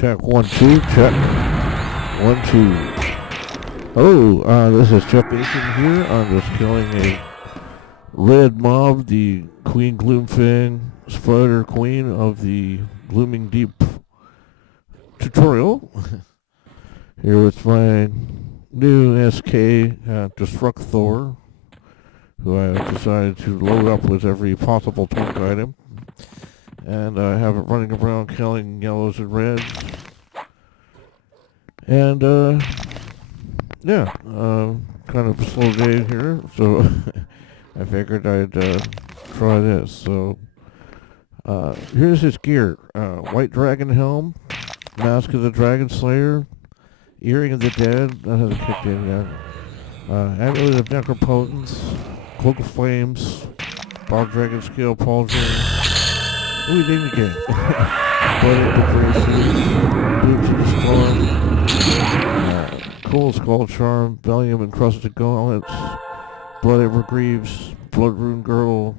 Check 1 2, check 1 2. Hello, this is Jeff Basin here. I'm just killing a red mob, the Queen Gloomfang Spider Queen of the Glooming Deep tutorial. Here with my new SK Destructor, who I decided to load up with every possible twink item. And I have it running around killing yellows and reds. And, kind of a slow day here, so I figured I'd try this. So, here's his gear. White Dragon Helm, Mask of the Dragon Slayer, Earring of the Dead, that hasn't kicked in yet. Amulet of Necropotence, Cloak of Flames, Bog Dragon Scale Pauldron. We did it again. Blood of the Braces, Boots of the Storm, Cold Skull Charm, Valium Encrusted Gauntlets, Blood Ember Greaves, Blood Rune Girdle,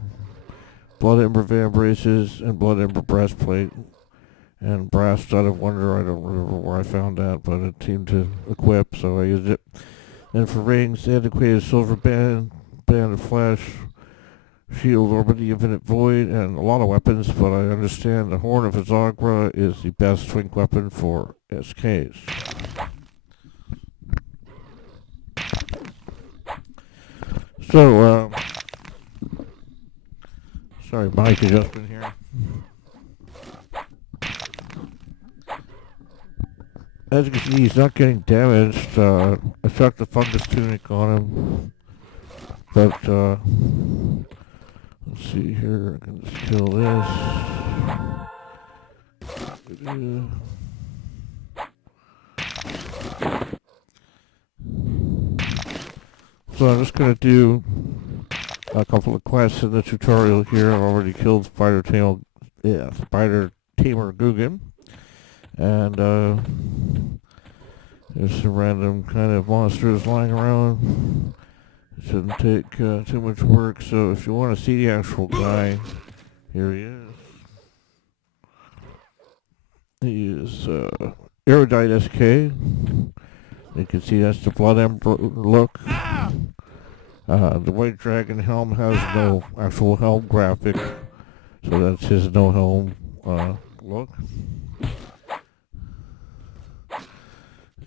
Blood Ember Van Braces, and Blood Ember Breastplate. And Brass Stud of Wonder, I don't remember where I found that, but it seemed to equip, so I used it. And for rings, Antiquated Silver Band, Band of Flesh, Shield, Orb of the Infinite Void, and a lot of weapons, but I understand the Horn of Azagra is the best twink weapon for SKs. So, sorry, mic adjustment here. As you can see, he's not getting damaged. I chucked the fungus tunic on him, but, let's see here, I can just kill this. So I'm just going to do a couple of quests in the tutorial here. I've already killed Spider Tamer Guggen. And there's some random kind of monsters lying around. It shouldn't take too much work, so if you want to see the actual guy, here he is. He is Erudite SK. You can see that's the Blood Ember look. The White Dragon Helm has no actual helm graphic, so that's his no helm look.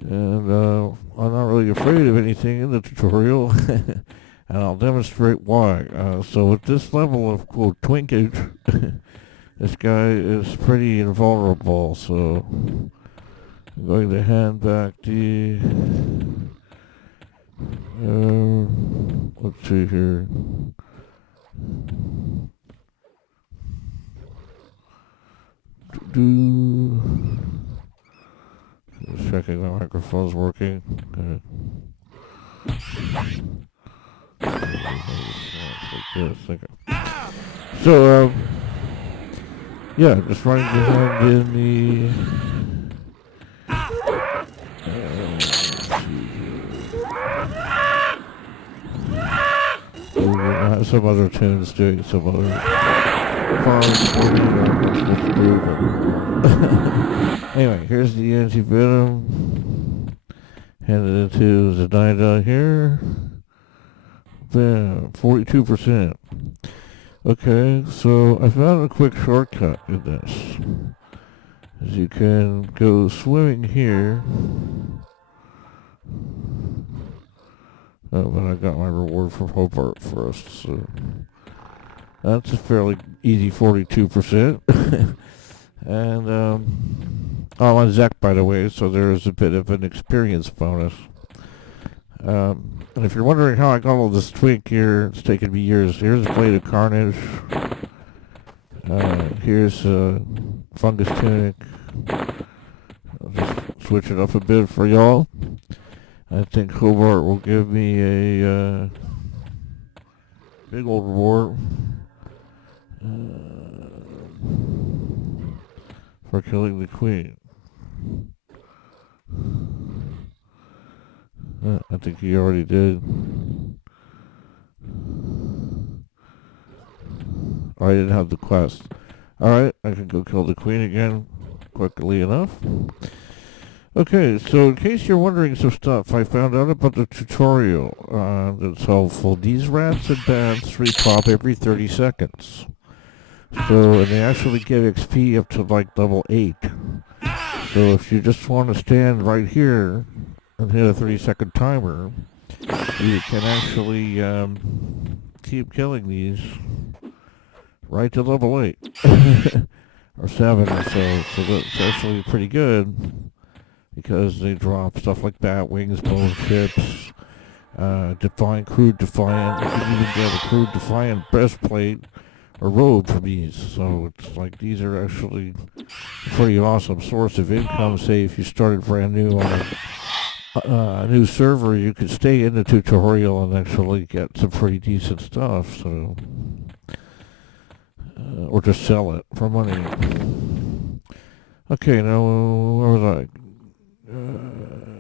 And I'm not really afraid of anything in the tutorial, and I'll demonstrate why. So with this level of, quote, twinkage, this guy is pretty invulnerable, so I'm going to hand back the, let's see here. Just checking the microphone's working. So, yeah, just running behind in the some other tunes doing some other songs. Anyway, here's the anti-venom. Handed it to Zenaida here. Bam, 42%. Okay, so I found a quick shortcut in this. As you can go swimming here. Oh, but I got my reward from Hobart first, so that's a fairly easy 42%. And, I'm on Zek, by the way, so there's a bit of an experience bonus. And if you're wondering how I got all this twink here, it's taken me years. Here's a Blade of Carnage. Here's a Fungus Tunic. I'll just switch it up a bit for y'all. I think Hobart will give me a big old reward for killing the queen. I think he already did. Oh, I didn't have the quest. Alright, I can go kill the queen again. quickly enough. Okay, so in case you're wondering some stuff, I found out about the tutorial that's helpful. These rats and bats repop every 30 seconds. So, and they actually give XP up to like level 8. So if you just want to stand right here and hit a 30-second timer, you can actually keep killing these right to level 8. Or 7 or so. So that's actually pretty good, because they drop stuff like bat wings, bone chips, crude defiant. You can even get a crude defiant breastplate or robe from these. So it's like these are actually a pretty awesome source of income. Say if you started brand new on a new server, you could stay in the tutorial and actually get some pretty decent stuff. So, or just sell it for money. Okay, now where was I?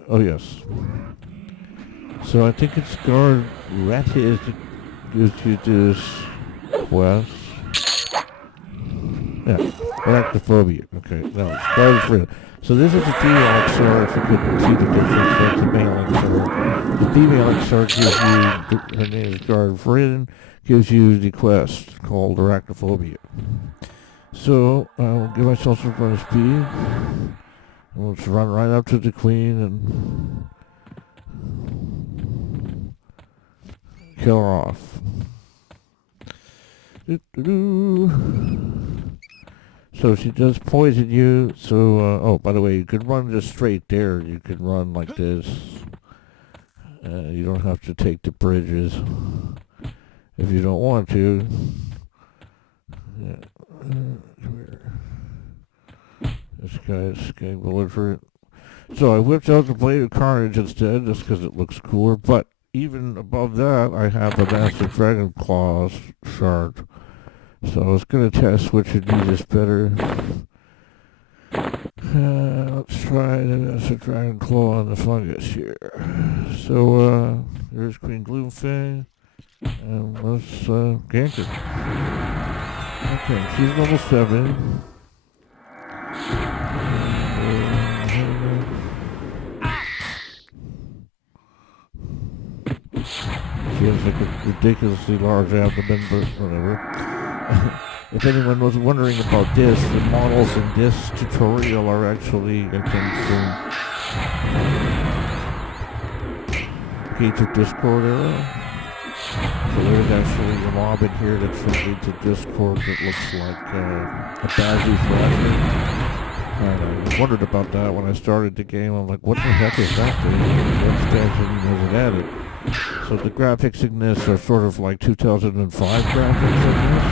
Oh yes. So I think it's guard rat is gives you this quest. Yeah, arachnophobia. Okay, no, it's guard free. So this is a female XR. If you couldn't see the difference, that's a male XR. The female XR gives you, her name is Guard Frin, gives you the quest called arachnophobia. So I'll give myself some run speed. Let's run right up to the queen and kill her off. So she does poison you. So, oh, by the way, you can run just straight there. You can run like this. You don't have to take the bridges if you don't want to. Yeah. Come here. This guy is getting belligerent. So I whipped out the Blade of Carnage instead, just because it looks cooler. But even above that, I have the Massive Dragon Claws shard. So I was going to test which would do this better. Let's try the Massive Dragon Claw on the fungus here. So here's Queen Gloomfang. And let's gank her. Okay, she's level 7. She has like a ridiculously large abdomen, but whatever. If anyone was wondering about this, the models in this tutorial are actually, I think, from Gates of Discord era. So there's actually a mob in here that's from Gates of Discord that looks like a Bazoo Flasher. And I wondered about that when I started the game. I'm like, what the heck is that thing? What expansion was it added? So the graphics in this are sort of like 2005 graphics in this.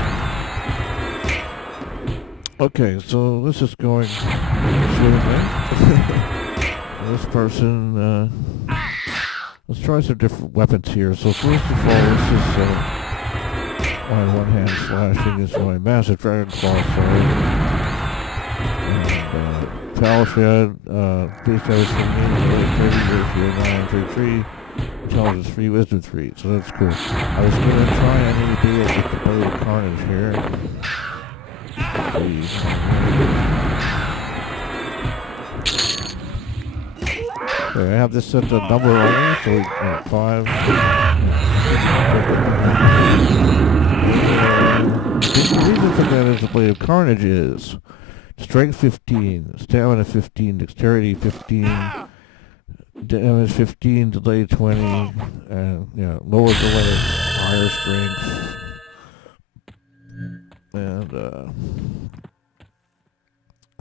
Okay, so this is going swimmingly. This person, let's try some different weapons here. So first of all, this is my one-hand slashing. This is my Massive Dragon Claw sword. And Palisade, base damage from me, 30, ratio 9, 3, intelligence 3, wisdom 3, so that's cool. I was going to try and maybe get the Blade of Carnage here. Okay, I have this set to number only, so 5. The reason for that is the Blade of Carnage is Strength 15, Stamina 15, Dexterity 15, Damage 15, Delay 20, and lower delay, higher strength, and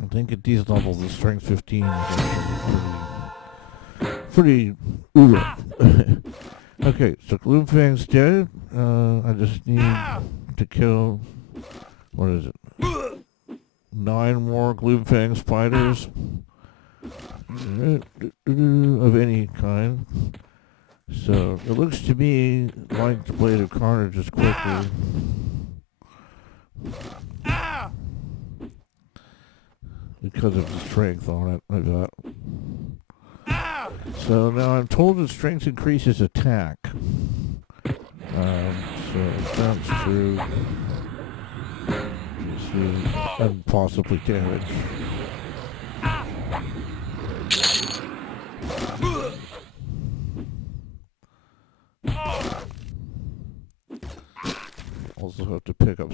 I think at these levels the Strength 15 is actually pretty ooh. Okay, so Gloomfang's dead. I just need to kill, what is it? 9 more Gloomfang spiders of any kind. So it looks to me like the Blade of Carnage is quicker. Because of the strength on it, I thought. So now I'm told that strength increases attack. So if that's true, and possibly damage.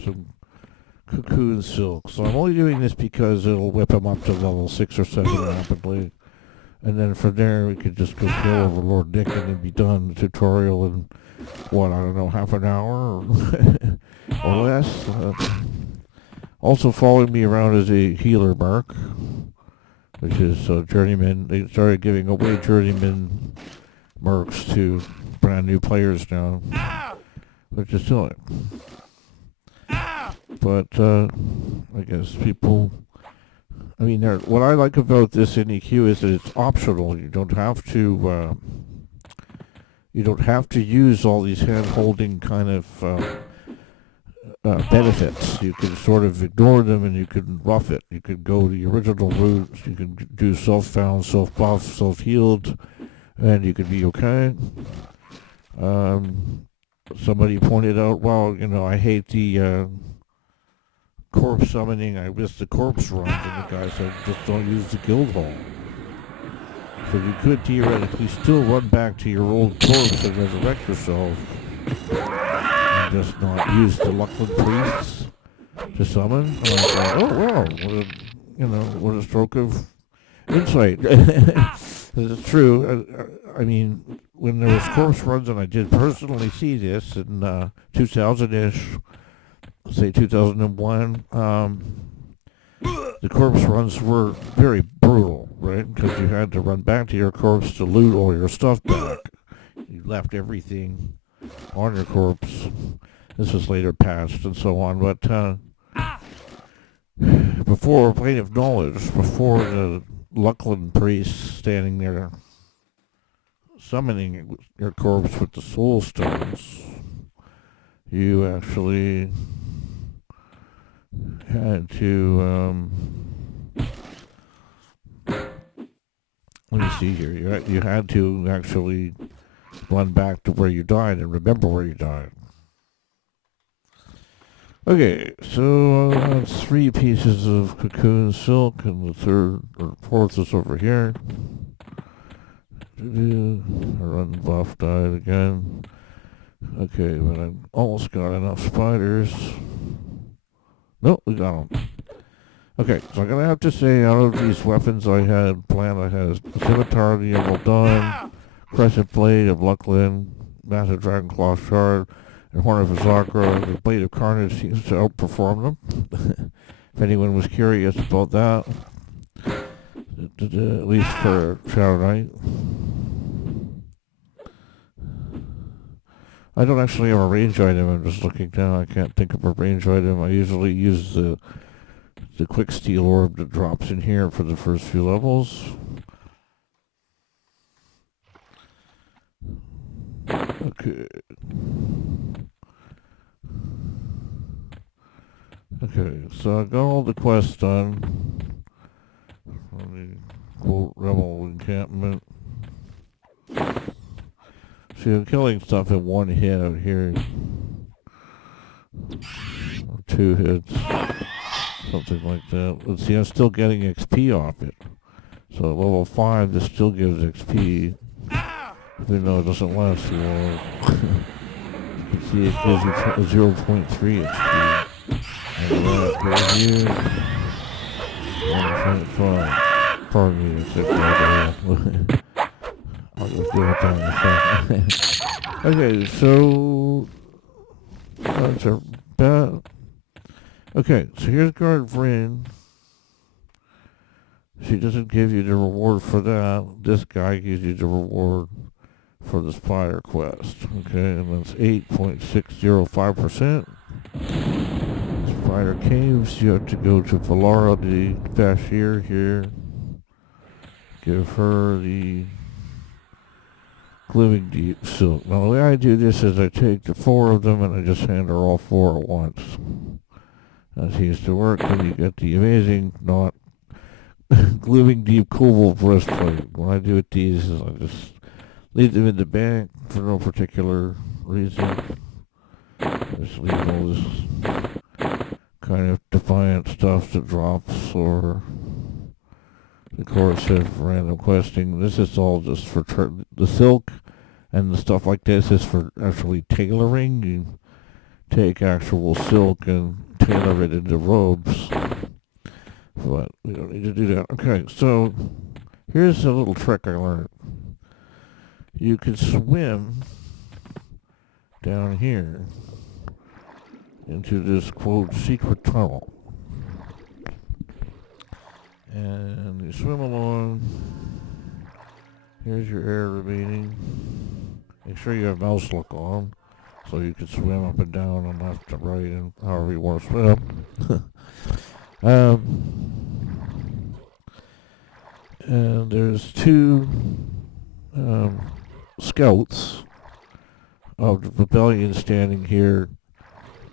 some cocoon silk. So I'm only doing this because it'll whip them up to level 6 or 7 rapidly. And then from there we could just go kill Overlord Nick and be done. The tutorial in, what, I don't know, half an hour or less. Also following me around is a healer Mark, which is Journeyman. They started giving away Journeyman mercs to brand new players now, which is silly. But I guess people, I mean, what I like about this NEQ is that it's optional. You don't have to use all these hand-holding kind of benefits. You can sort of ignore them and you can rough it. You can go the original route. You can do self-found, self-buff, self-healed, and you could be okay. Somebody pointed out, well, I hate the corpse summoning. I miss the corpse runs, and the guy said, just don't use the guild hall. So you could theoretically still run back to your old corpse and resurrect yourself, and just not use the Luckland priests to summon. And I thought, oh wow, what a stroke of insight. It's true. I mean, when there was corpse runs, and I did personally see this in 2000-ish, say 2001, the corpse runs were very brutal, right? Because you had to run back to your corpse to loot all your stuff back. You left everything on your corpse. This was later patched and so on, but before Plane of Knowledge, before the Luckland priest standing there summoning your corpse with the soul stones, you actually had to let me see here. You had to actually run back to where you died and remember where you died. Okay, so that's 3 pieces of cocoon silk, and the third or fourth is over here. Run buff died again. Okay, but I almost got enough spiders. Nope, we got them. Okay, so I'm gonna have to say, out of these weapons I had planned, I had a Scimitar of the Emerald Dawn, Crescent Blade of Luckland, Massive Dragon Claw Shard, and Horn of Azakra. The Blade of Carnage seems to outperform them. If anyone was curious about that, at least for Shadow Knight. I don't actually have a range item. I'm just looking now. I can't think of a range item. I usually use the quick steel orb that drops in here for the first few levels. Okay. Okay, so I got all the quests done from the quote rebel encampment. See, I'm killing stuff in one hit out here. Or 2 hits. Something like that. Let's see, I'm still getting XP off it. So at level 5, this still gives XP. Even though it doesn't last too long. You can see it gives you 0.3 XP. And that gives you 1.5. Pardon me, it's XP. I'll just do it down in a second. Okay, so that's a bad. Okay, so here's Guard Vryn. She doesn't give you the reward for that. This guy gives you the reward for the Spider quest. Okay, and that's 8.605%. Spider Caves, you have to go to Filmora, the Bashir here. Give her the Living Deep Silk. Now the way I do this is I take the 4 of them and I just hand her all 4 at once. That seems to work, and you get the amazing, not Living Deep Cobalt breastplate. What I do with these is I just leave them in the bank for no particular reason. Just leave all this kind of defiant stuff that drops, or the course of random questing. This is all just for the silk, and the stuff like this is for actually tailoring. You take actual silk and tailor it into robes. But we don't need to do that. Okay, so here's a little trick I learned. You can swim down here into this, quote, secret tunnel. And you swim along. Here's your air remaining. Make sure you have mouse look on, so you can swim up and down and left and right and however you want to swim. And there's two scouts of the rebellion standing here,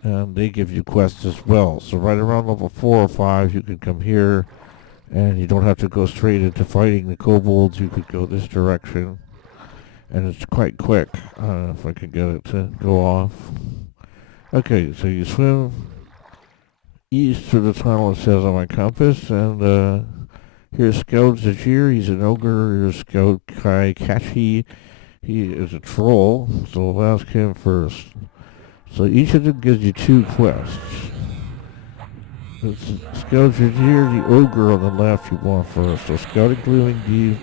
and they give you quests as well. So right around level 4 or 5, you can come here, and you don't have to go straight into fighting the kobolds. You could go this direction, and it's quite quick. If I could get it to go off. Okay, so you swim east through the tunnel, it says on my compass, and here's Scout Zajir. He's an ogre. Here's Scout Kai Kashi. He is a troll, so we'll ask him first. So each of them gives you 2 quests. It's Scout Zajir, the ogre on the left you want first. So Scouting Glooming Deep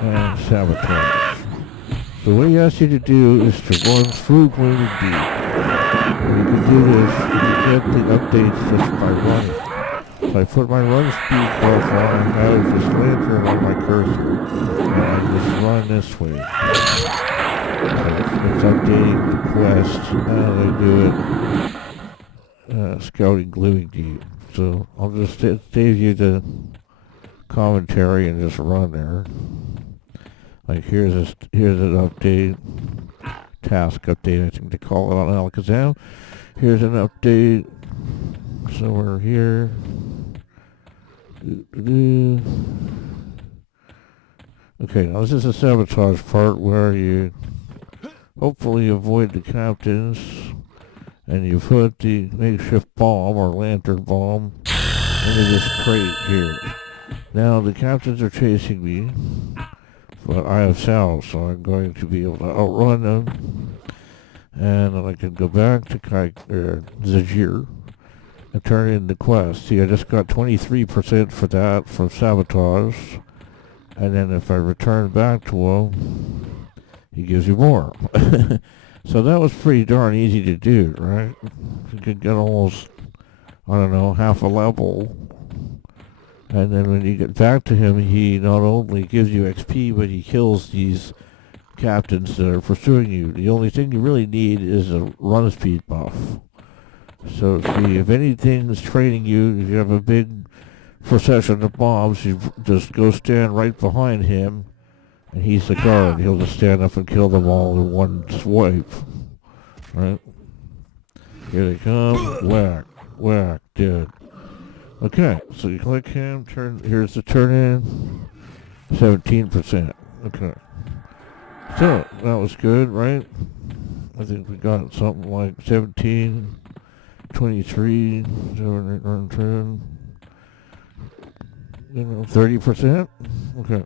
and Sabotage. So what he asks you to do is to run through Glooming Deep. And you can do this, you can get the updates just by running. So I put my run speed buff on, I have this lantern on my cursor, and I just run this way. It's updating the quest, how they do it, Scouting Glooming Deep. So I'll just save you the commentary and just run there. Like here's an update, task update I think they call it on Alakazam. Here's an update, so we're here. Okay, now this is the sabotage part where you hopefully avoid the captains, and you put the makeshift bomb or lantern bomb into this crate here. Now the captains are chasing me, but I have Sal, so I'm going to be able to outrun them, and then I can go back to Zajir and turn in the quest. See, I just got 23% for that from sabotage, and then if I return back to him, he gives you more. So that was pretty darn easy to do, right? You could get almost, I don't know, half a level, and then when you get back to him, he not only gives you XP, but he kills these captains that are pursuing you. The only thing you really need is a run speed buff. So see, if anything's training you, if you have a big procession of bombs, you just go stand right behind him, and he's the guard. He'll just stand up and kill them all in one swipe. Right? Here they come. Whack. Whack. Dead. Okay, so you click him, here's the turn in. 17%. Okay. So, that was good, right? I think we got something like 17... 23, 10, 30%. Okay.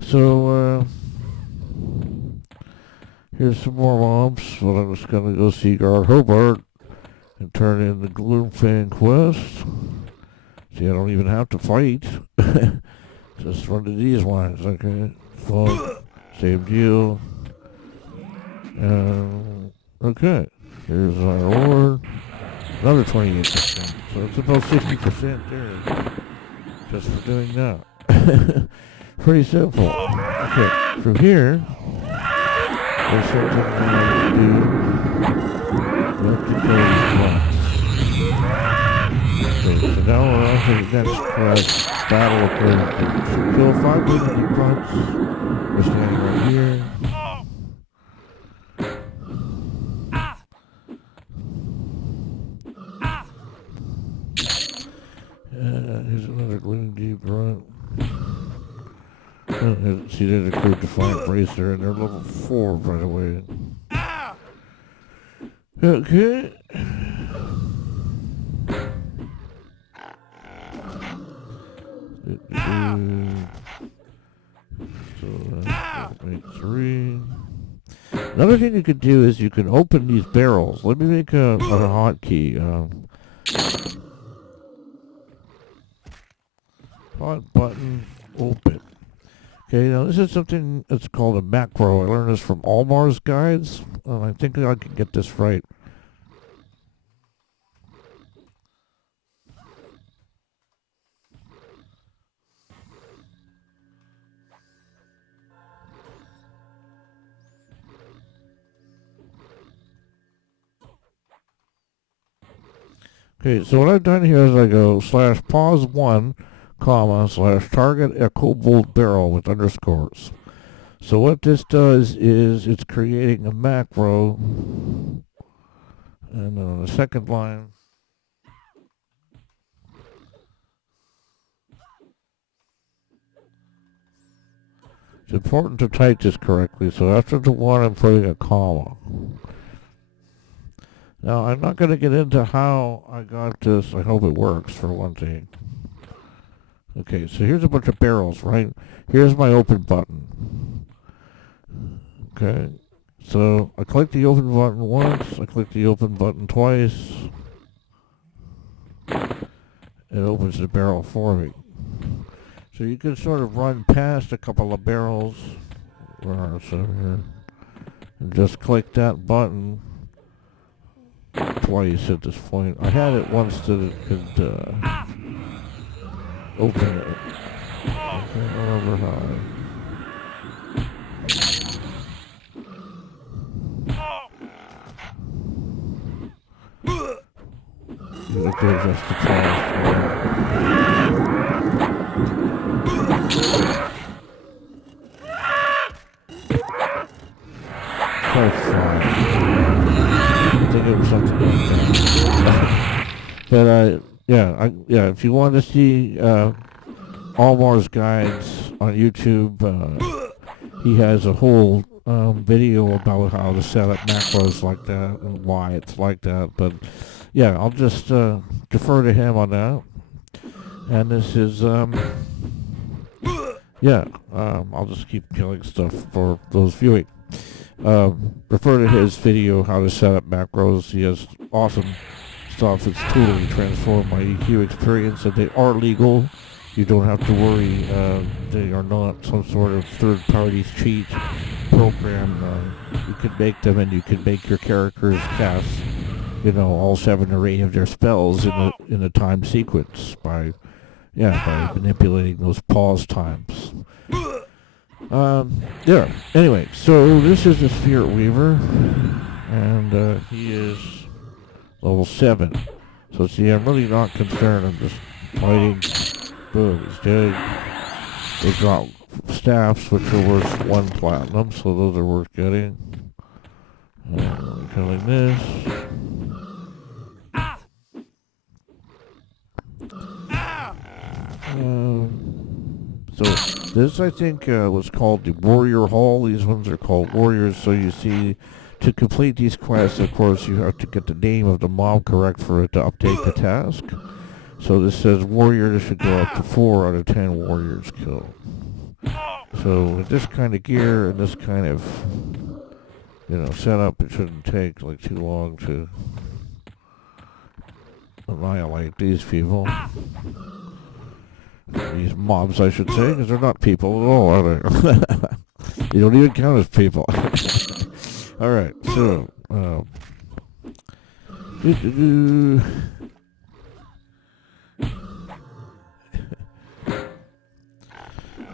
So, here's some more mobs. Well, I'm just gonna go see Guard Hobart and turn in the Gloomfang quest. See, I don't even have to fight. Just run to these lines, okay? So, same deal. Okay. Here's our reward. Another 28%. So it's about 60% there. Just for doing that. Pretty simple. Okay, from here, there's something we have to do. We have to kill these blocks. Okay, so now we're on to the next quest. Battle of the... So kill 5 winged grunts. We're standing right here. Here's another Glooming Deep grunt. See, there's a code defined bracer, and they're level 4, by the way. Okay. So that's make 3. Another thing you could do is you can open these barrels. Let me make a hotkey. Hot button, open. Okay, now this is something that's called a macro. I learned this from Almar's guides. I think I can get this right. Okay, so what I've done here is I go /pause1, comma, /target echo bolt barrel with underscores. So what this does is it's creating a macro, and on the second line, it's important to type this correctly, so after the 1 I'm putting a comma. Now I'm not going to get into how I got this. I hope it works for one thing. Okay, so here's a bunch of barrels, right? Here's my open button. Okay, so I click the open button once, I click the open button twice. It opens the barrel for me. So you can sort of run past a couple of barrels. So here, and just click that button twice at this point. I had it once that it could open it. Okay, over high. You have to adjust the pause. So far. I think it was something like that. But yeah, if you want to see Almar's guides on YouTube, he has a whole video about how to set up macros like that and why it's like that. But yeah, I'll just defer to him on that. And this is I'll just keep killing stuff for those viewing. Refer to his video, how to set up macros. He has awesome stuff. It's totally transformed my EQ experience, and they are legal. You don't have to worry. They are not some sort of third-party cheat program. You can make them, and you can make your characters cast, all 7 or 8 of their spells in a time sequence by manipulating those pause times. Anyway, so this is the Spirit Weaver, and he is level 7. So see, I'm really not concerned. I'm just fighting. Boom, he's dead. They got staffs, which are worth 1 platinum, so those are worth getting. Killing this. So this, I think, was called the Warrior Hall. These ones are called Warriors. So you see, to complete these quests, of course, you have to get the name of the mob correct for it to update the task. So this says Warrior. This should go up to 4 out of 10 Warriors killed. So with this kind of gear and this kind of, setup, it shouldn't take like too long to annihilate these people. These mobs, I should say, because they're not people at all, are they? You don't even count as people. Alright, so,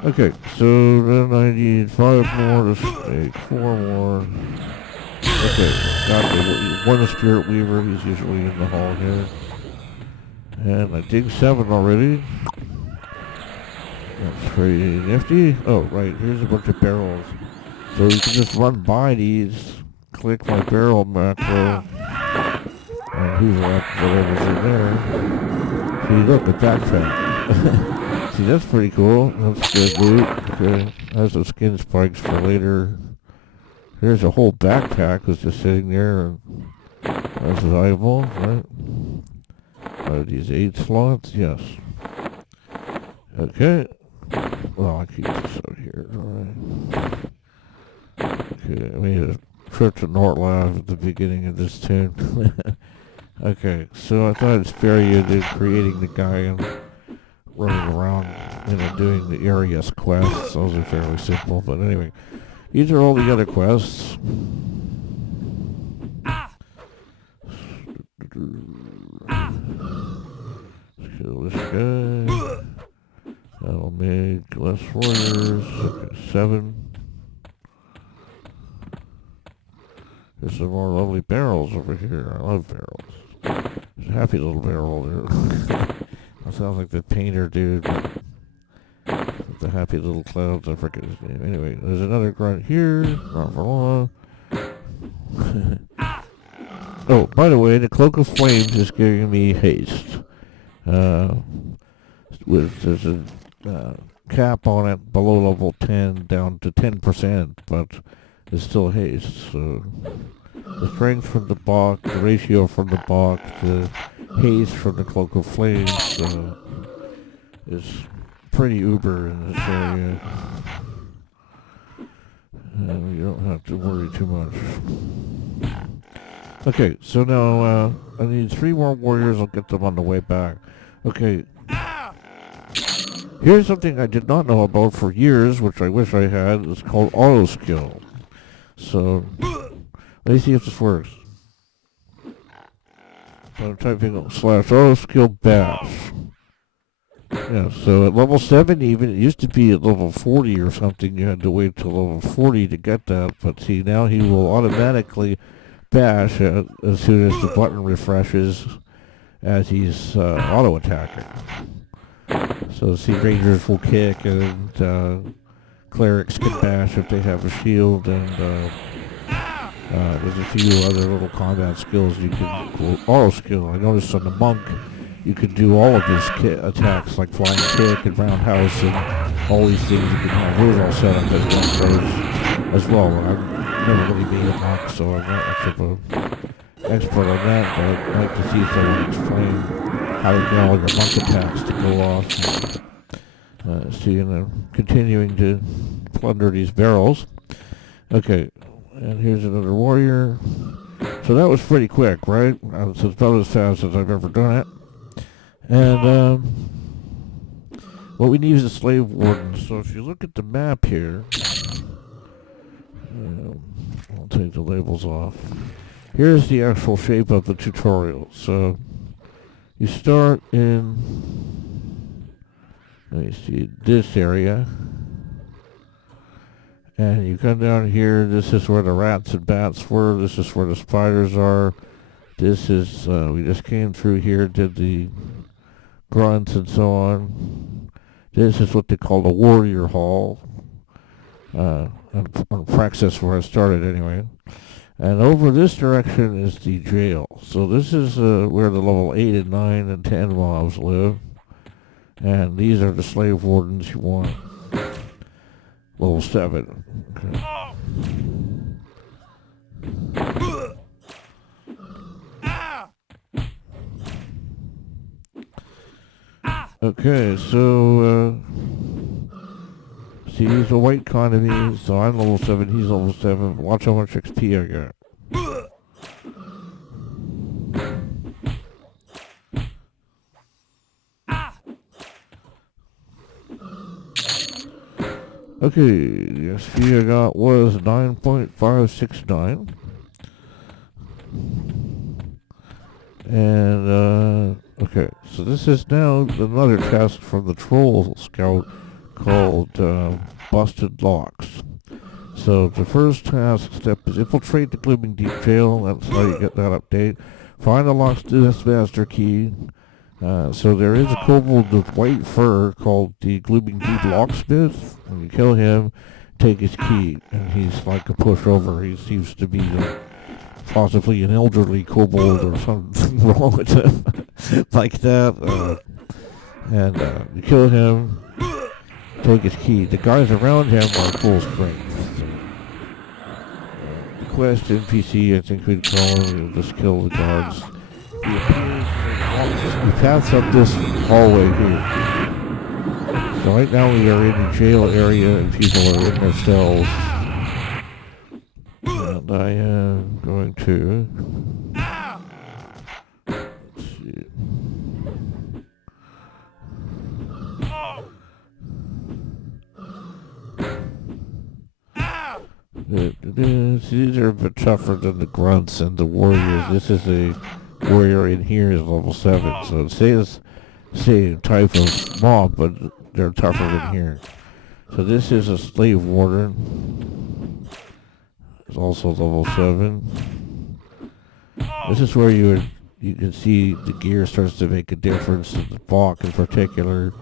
okay, so then I need 5 more to make 4 more. Okay, got one Spirit Weaver. He's usually in the hall here. And I dig 7 already. That's pretty nifty. Oh, right, here's a bunch of barrels. So you can just run by these, click my barrel macro, and hoover up whatever's in there. See, look, a backpack. See, that's pretty cool. That's good loot. Okay, has some skin spikes for later. Here's a whole backpack that's just sitting there, and that's valuable, right? Are these 8 slots? Yes. Okay. Well, I keep this out here. Alright. Okay, I made a trip to Nortlav at the beginning of this tune. Okay, so I thought I'd spare you the creating the guy and running around, doing the areas quests. Those are fairly simple, but anyway, these are all the other quests. Let's kill this guy. That'll make less warriors. Okay, 7. There's some more lovely barrels over here. I love barrels. There's a happy little barrel there. That sounds like the painter dude with the happy little clouds. I forget his name. Anyway, there's another grunt here. Not for long. Oh, by the way, the Cloak of Flames is giving me haste. There's a cap on it below level 10 down to 10%, but it's still haste. So the strength from the box, the ratio from the box, the haste from the Cloak of Flames is pretty uber in this area. You don't have to worry too much. Okay, so now I need 3 more warriors. I'll get them on the way back. Okay. Here's something I did not know about for years, which I wish I had. It's called auto skill. So, let me see if this works. So I'm typing /auto skill bash. Yeah, so at level 7 even, it used to be at level 40 or something, you had to wait till level 40 to get that, but see, now he will automatically bash as soon as the button refreshes as he's auto-attacking. So see, rangers will kick and clerics can bash if they have a shield, and there's a few other little combat skills you can auto skill. I noticed on the monk you could do all of his attacks like flying kick and roundhouse and all these things. You can have those all set up as one as well. I've never really made a monk, so I'm not much of an expert on that, but I'd like to see someone explain how to get all your monk attacks to go off. See, and I'm continuing to plunder these barrels. Okay, and here's another warrior. So that was pretty quick, right? It's about as fast as I've ever done it. And what we need is a slave warden. So if you look at the map here, I'll take the labels off. Here's the actual shape of the tutorial. So you start in, let me see, this area. And you come down here. This is where the rats and bats were. This is where the spiders are. This is, we just came through here, did the grunts and so on. This is what they call the warrior hall. On Praxis where I started anyway. And over this direction is the jail. So this is where the level 8 and 9 and 10 mobs live. And these are the slave wardens you want. Level 7. Okay, so see, he's a white economy, so I'm level 7, he's level 7. Watch how much XP I got. Okay, the XP I got was 9.569. And, okay, so this is now another task from the Troll Scout called Busted Locks. So the first task step is infiltrate the Glooming Deep Jail. That's how you get that update. Find the locksmith's master key. So there is a kobold with white fur called the Glooming Deep Locksmith. When you kill him, take his key, and he's like a pushover. He seems to be possibly an elderly kobold or something wrong with him, like that. And you kill him, take his key. The guys around him are full strength. So, the quest NPC, I think we'd call him, you'll just kill the guards. He appears, you pass up this hallway here. So right now we are in the jail area and people are in their cells. And I am going to, let's see. These are a bit tougher than the grunts and the warriors. This is a warrior in here is level 7, so it's the same type of mob, but they're tougher than here. So this is a slave warden. It's also level 7. This is where you can see the gear starts to make a difference. The block in particular,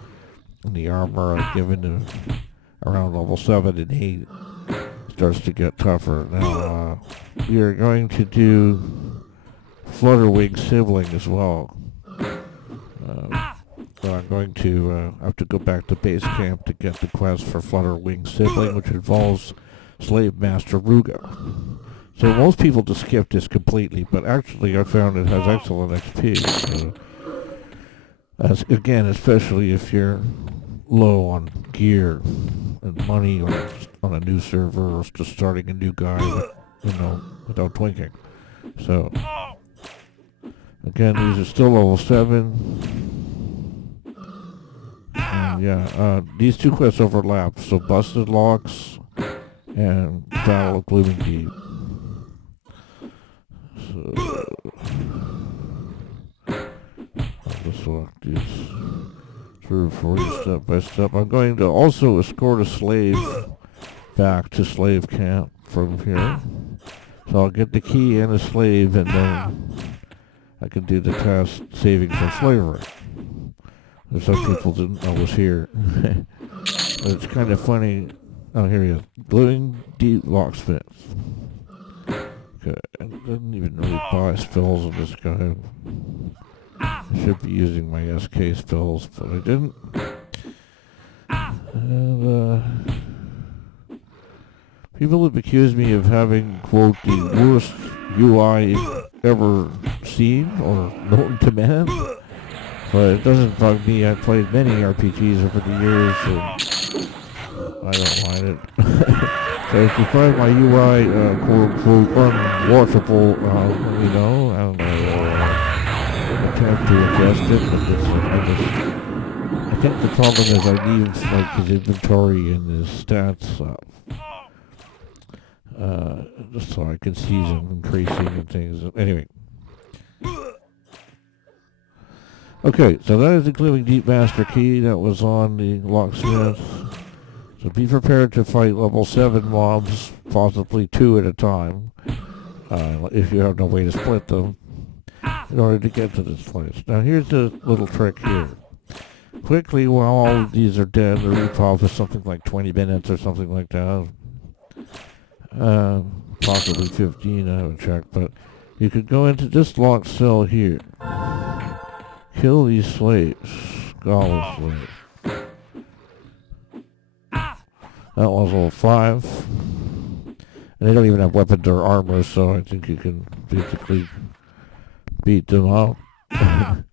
and the armor I've given to around level 7 and 8 starts to get tougher. Now we are going to do Flutterwing sibling as well. So I'm going to have to go back to base camp to get the quest for Flutterwing sibling, which involves Slave Master Ruga. So most people just skip this completely, but actually I found it has excellent XP. Again, especially if you're low on gear and money, or on a new server, or just starting a new guy without twinking. So again, these are still level 7. And these two quests overlap. So Busted Locks and Battle of Blooming Deep. So I'll just walk these through for you step by step. I'm going to also escort a slave back to slave camp from here. So I'll get the key and a slave, and then I can do the task saving from slavery. Some people didn't know was here. It's kind of funny. Oh, here he is. Blooming Deep Locksmith. Okay, I didn't even really buy spells on this guy. I should be using my SK spells, but I didn't. And, people have accused me of having, quote, the worst UI ever seen or known to man. But it doesn't bug me. I've played many RPGs over the years, and I don't mind it. So if you find my UI, quote-unquote, unwatchable, let me know, and I'll attempt to adjust it, but I think the problem is I need, his inventory and his stats up. Just so I can see them increasing and things. Anyway. Okay, so that is the Blooming Deep Master Key that was on the Locksmith. So be prepared to fight level 7 mobs, possibly 2 at a time, if you have no way to split them, in order to get to this place. Now here's the little trick here. Quickly, while all of these are dead, the repop is something like 20 minutes or something like that. Possibly 15, I haven't checked, but you could go into this locked cell here. Kill these slaves. Goblin slaves. That was level 5. And they don't even have weapons or armor, so I think you can basically beat them up. And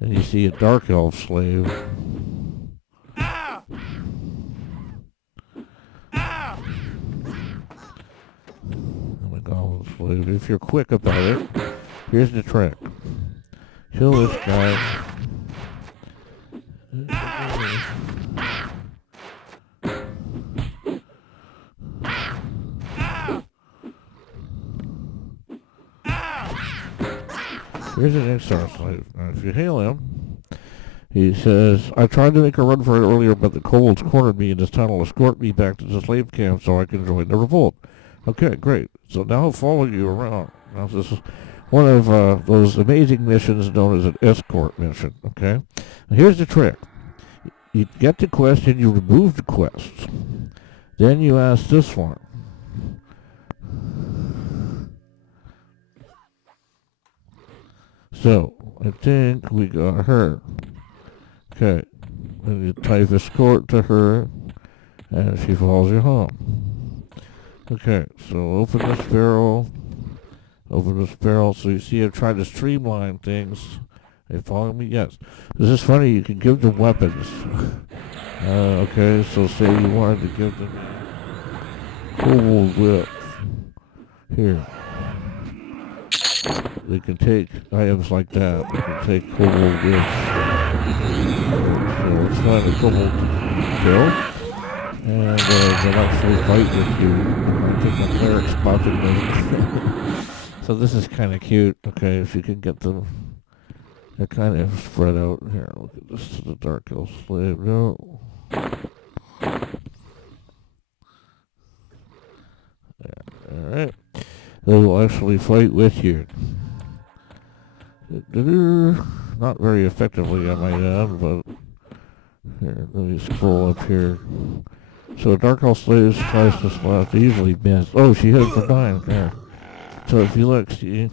you see a Dark Elf slave. And a Goblin slave. If you're quick about it, here's the trick. Kill this guy. Here's an exile slave. Now, if you hail him, he says, I tried to make a run for it earlier, but the kobolds cornered me in this tunnel. Escort me back to the slave camp so I can join the revolt. Okay, great. So now I'll follow you around. Now, this is one of those amazing missions known as an escort mission, okay? Now, here's the trick. You get the quest and you remove the quest. Then you ask this one. So, I think we got her. Okay. And you type escort to her, and she follows you home. Okay, so open this barrel. Open this barrel. So you see I've tried to streamline things. They follow me? Yes. This is funny. You can give them weapons. Okay, so say you wanted to give them Kobold whip. Here. They can take items like that. They can take kobold whips. So let's find a kobold kill. And they'll actually fight with you. I think my cleric's popping them. So this is kind of cute. Okay, if you can get them. They're kind of spread out. Here, look at this. The Dark Elf Slave. No. Alright. They will actually fight with you. Not very effectively, I might add, but here, let me scroll up here. So Dark Elf Slaves tries to slap. They usually miss. Oh, she hit it for 9. There. So if you look, see,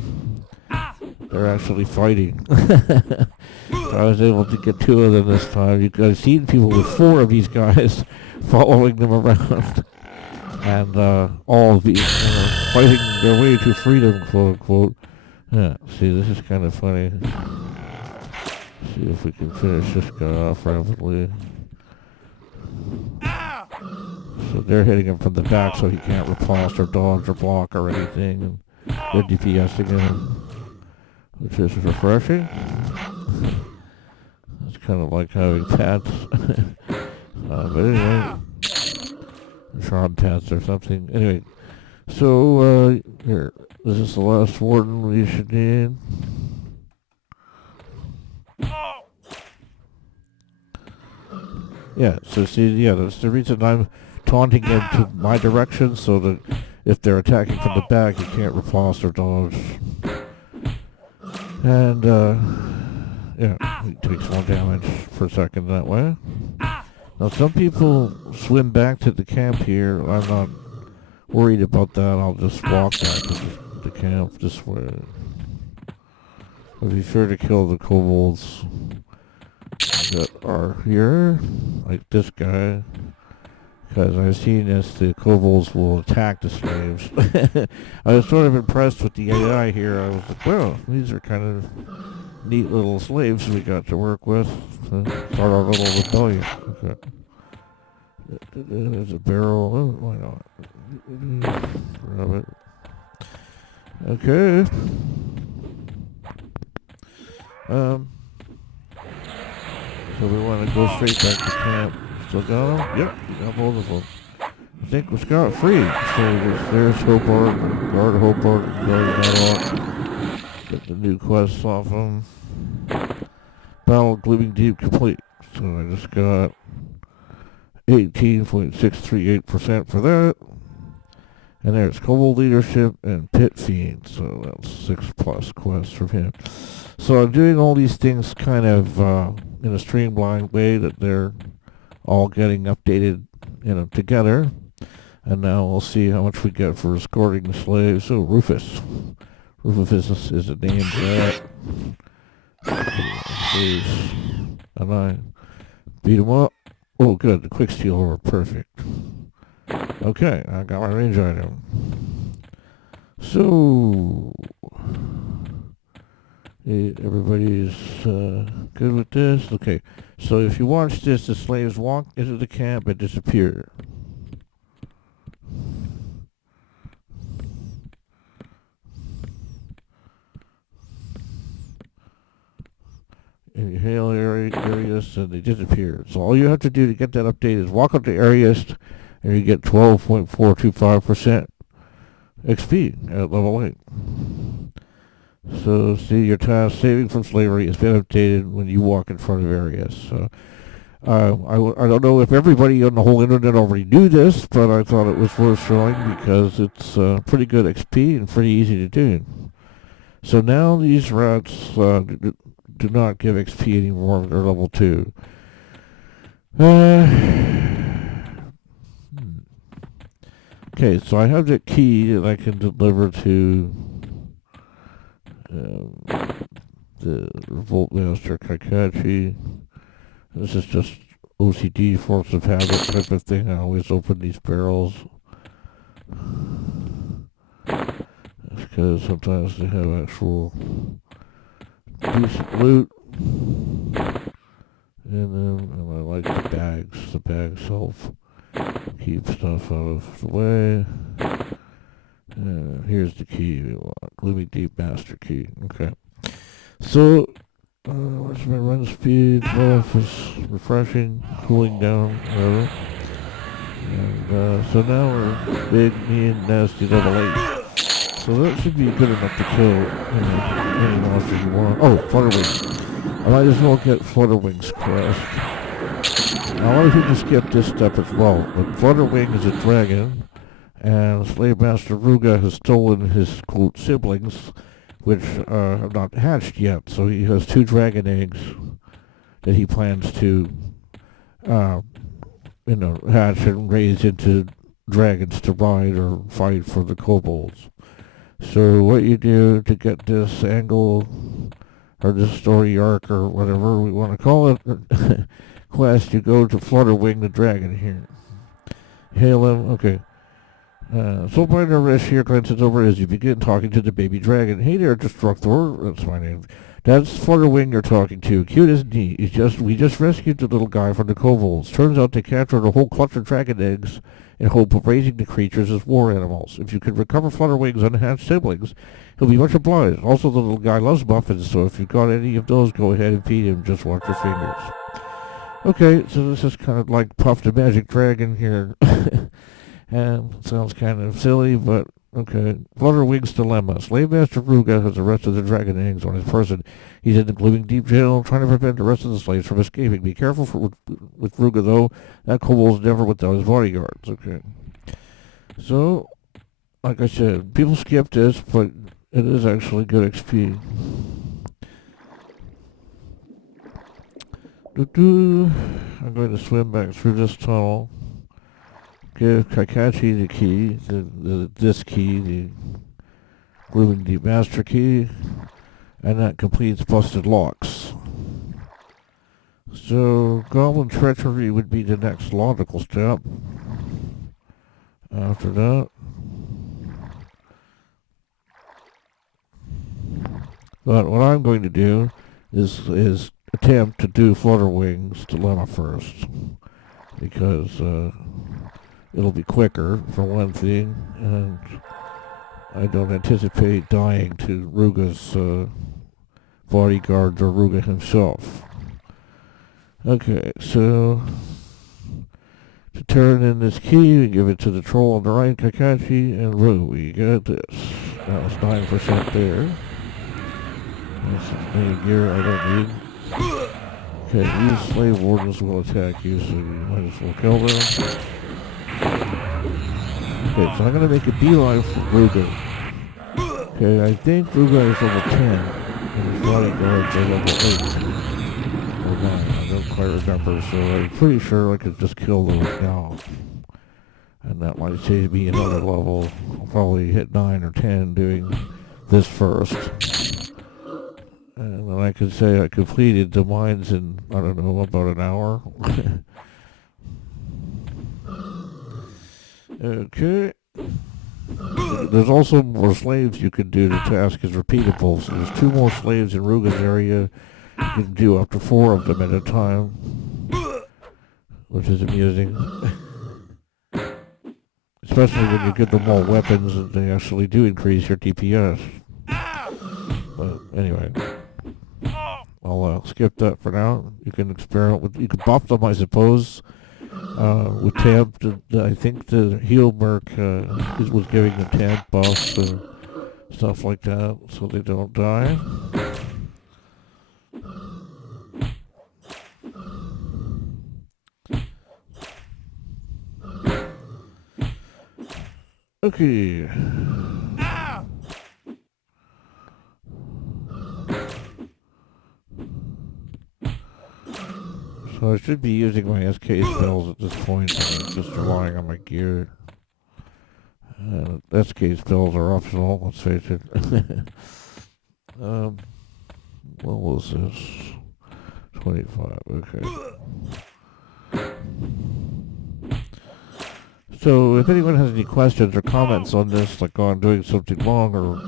they're actually fighting. I was able to get 2 of them this time. I've seen people with 4 of these guys following them around. And all of these fighting their way to freedom, quote unquote. Yeah, see, this is kind of funny. See if we can finish this guy off rapidly. So they're hitting him from the back so he can't riposte or dodge or block or anything. And they're DPSing him, which is refreshing. It's kind of like having pets. But anyway, charm pets or something. Anyway, so here, this is the last warden we should need. Yeah, so see, yeah, that's the reason I'm taunting them to my direction, so that if they're attacking from the back, you can't riposte or dodge. And, yeah, it takes more damage per second that way. Now, some people swim back to the camp here. I'm not worried about that. I'll just walk back to the camp this way. But be sure to kill the kobolds that are here, like this guy, because I've seen this, the kobolds will attack the slaves. I was sort of impressed with the AI here. I was like, well, these are kind of neat little slaves we got to work with to start our little rebellion. Okay. There's a barrel. Oh, why not? Grab it. Okay. So we want to go straight back to camp. Still got them? Yep, we got both of them. I think we got free. So there's Hobart, guard Hobart, guard Madlock. Get the new quests off them. Battle Glooming Deep complete. So I just got 18.638% for that. And there's Kobold Leadership and Pit Fiend. So that's 6+ quests from him. So I'm doing all these things kind of in a streamlined way that they're all getting updated, together. And now we'll see how much we get for escorting the slaves. Oh, Rufus. Rufus is a name for that. Slaves. And I beat him up. Oh, good. The quick steal were perfect. Okay, I got my range item. So, everybody's good with this? Okay, so if you watch this, the slaves walk into the camp and disappear. And you hail areas and they disappear. So all you have to do to get that update is walk up to areas and you get 12.425% XP at level 8. So see, your task saving from slavery has been updated when you walk in front of areas. So I don't know if everybody on the whole internet already knew this, but I thought it was worth showing because it's pretty good XP and pretty easy to do. So now these rats do not give XP anymore. They're level 2. Okay, so I have that key that I can deliver to the Revolt Master Kakashi. This is just OCD, force of habit type of thing. I always open these barrels. That's because sometimes they have actual decent loot. And I like the bags. The bags help keep stuff out of the way. Here's the key we want. Gloomy Deep Master Key. Okay. So, what's my run speed? Both is refreshing, cooling down, whatever. And so now we're big, mean, nasty, double eight. So that should be good enough to kill any monster you want. Oh, Flutterwing. I might as well get Flutterwing's quest. Now, a lot of people skip this step as well, but Flutterwing is a dragon, and Slave Master Ruga has stolen his, quote, siblings, which have not hatched yet, so he has 2 dragon eggs that he plans to, hatch and raise into dragons to ride or fight for the kobolds. So what you do to get this angle, or this story arc, or whatever we want to call it, quest, you go to Flutterwing the dragon here. Hail him, okay. Soulbinder Rish here glances over as you begin talking to the baby dragon. Hey there, Destructor. That's my name. That's Flutterwing you're talking to. Cute isn't he? We just rescued the little guy from the kobolds. Turns out they captured a whole clutch of dragon eggs in hope of raising the creatures as war animals. If you can recover Flutterwing's unhatched siblings, he'll be much obliged. Also, the little guy loves muffins, so if you've got any of those, go ahead and feed him. Just watch your fingers. Okay, so this is kind of like Puff the Magic Dragon here. And it sounds kind of silly, but okay. Flutterwing's Dilemma. Slave Master Ruga has arrested the dragon eggs on his person. He's in the Gloomy Deep jail, trying to prevent the rest of the slaves from escaping. Be careful with Ruga, though. That kobold's never without his bodyguards. Okay. So, like I said, people skip this, but it is actually good XP. I'm going to swim back through this tunnel. Give Kakashi the key, this key, the Gloomy Deep Master Key, and that completes Busted Locks. So, Goblin Treachery would be the next logical step. After that, but what I'm going to do is attempt to do Flutterwing's Dilemma first, because it'll be quicker, for one thing, and I don't anticipate dying to Ruga's bodyguards or Ruga himself. Okay, so to turn in this key, we give it to the troll on the right, Kakashi, and Ru. We got this. That was 9% there. That's any gear I don't need. Okay, these slave wardens will attack you, so you might as well kill them. Okay, so I'm going to make a beeline for Ruga. Okay, I think Ruga is level 10, and his bodyguards are level 8. Or 9, I don't quite remember, so I'm pretty sure I could just kill them now. And that might save me another level. I'll probably hit 9 or 10 doing this first. And then I could say I completed the mines in, I don't know, about an hour. Okay. There's also more slaves you can do. The task is repeatable. So there's 2 more slaves in Ruga's area. You can do up to 4 of them at a time, which is amusing. Especially when you give them all weapons and they actually do increase your DPS. But anyway, I'll skip that for now. You can experiment with, you can buff them, I suppose. With Tab, I think the heal merc was giving the Tab buffs and stuff like that, so they don't die. Okay. So I should be using my SK spells at this point, and just relying on my gear. SK spells are optional, let's face it. What was this? 25, okay. So if anyone has any questions or comments on this, like I'm doing something wrong or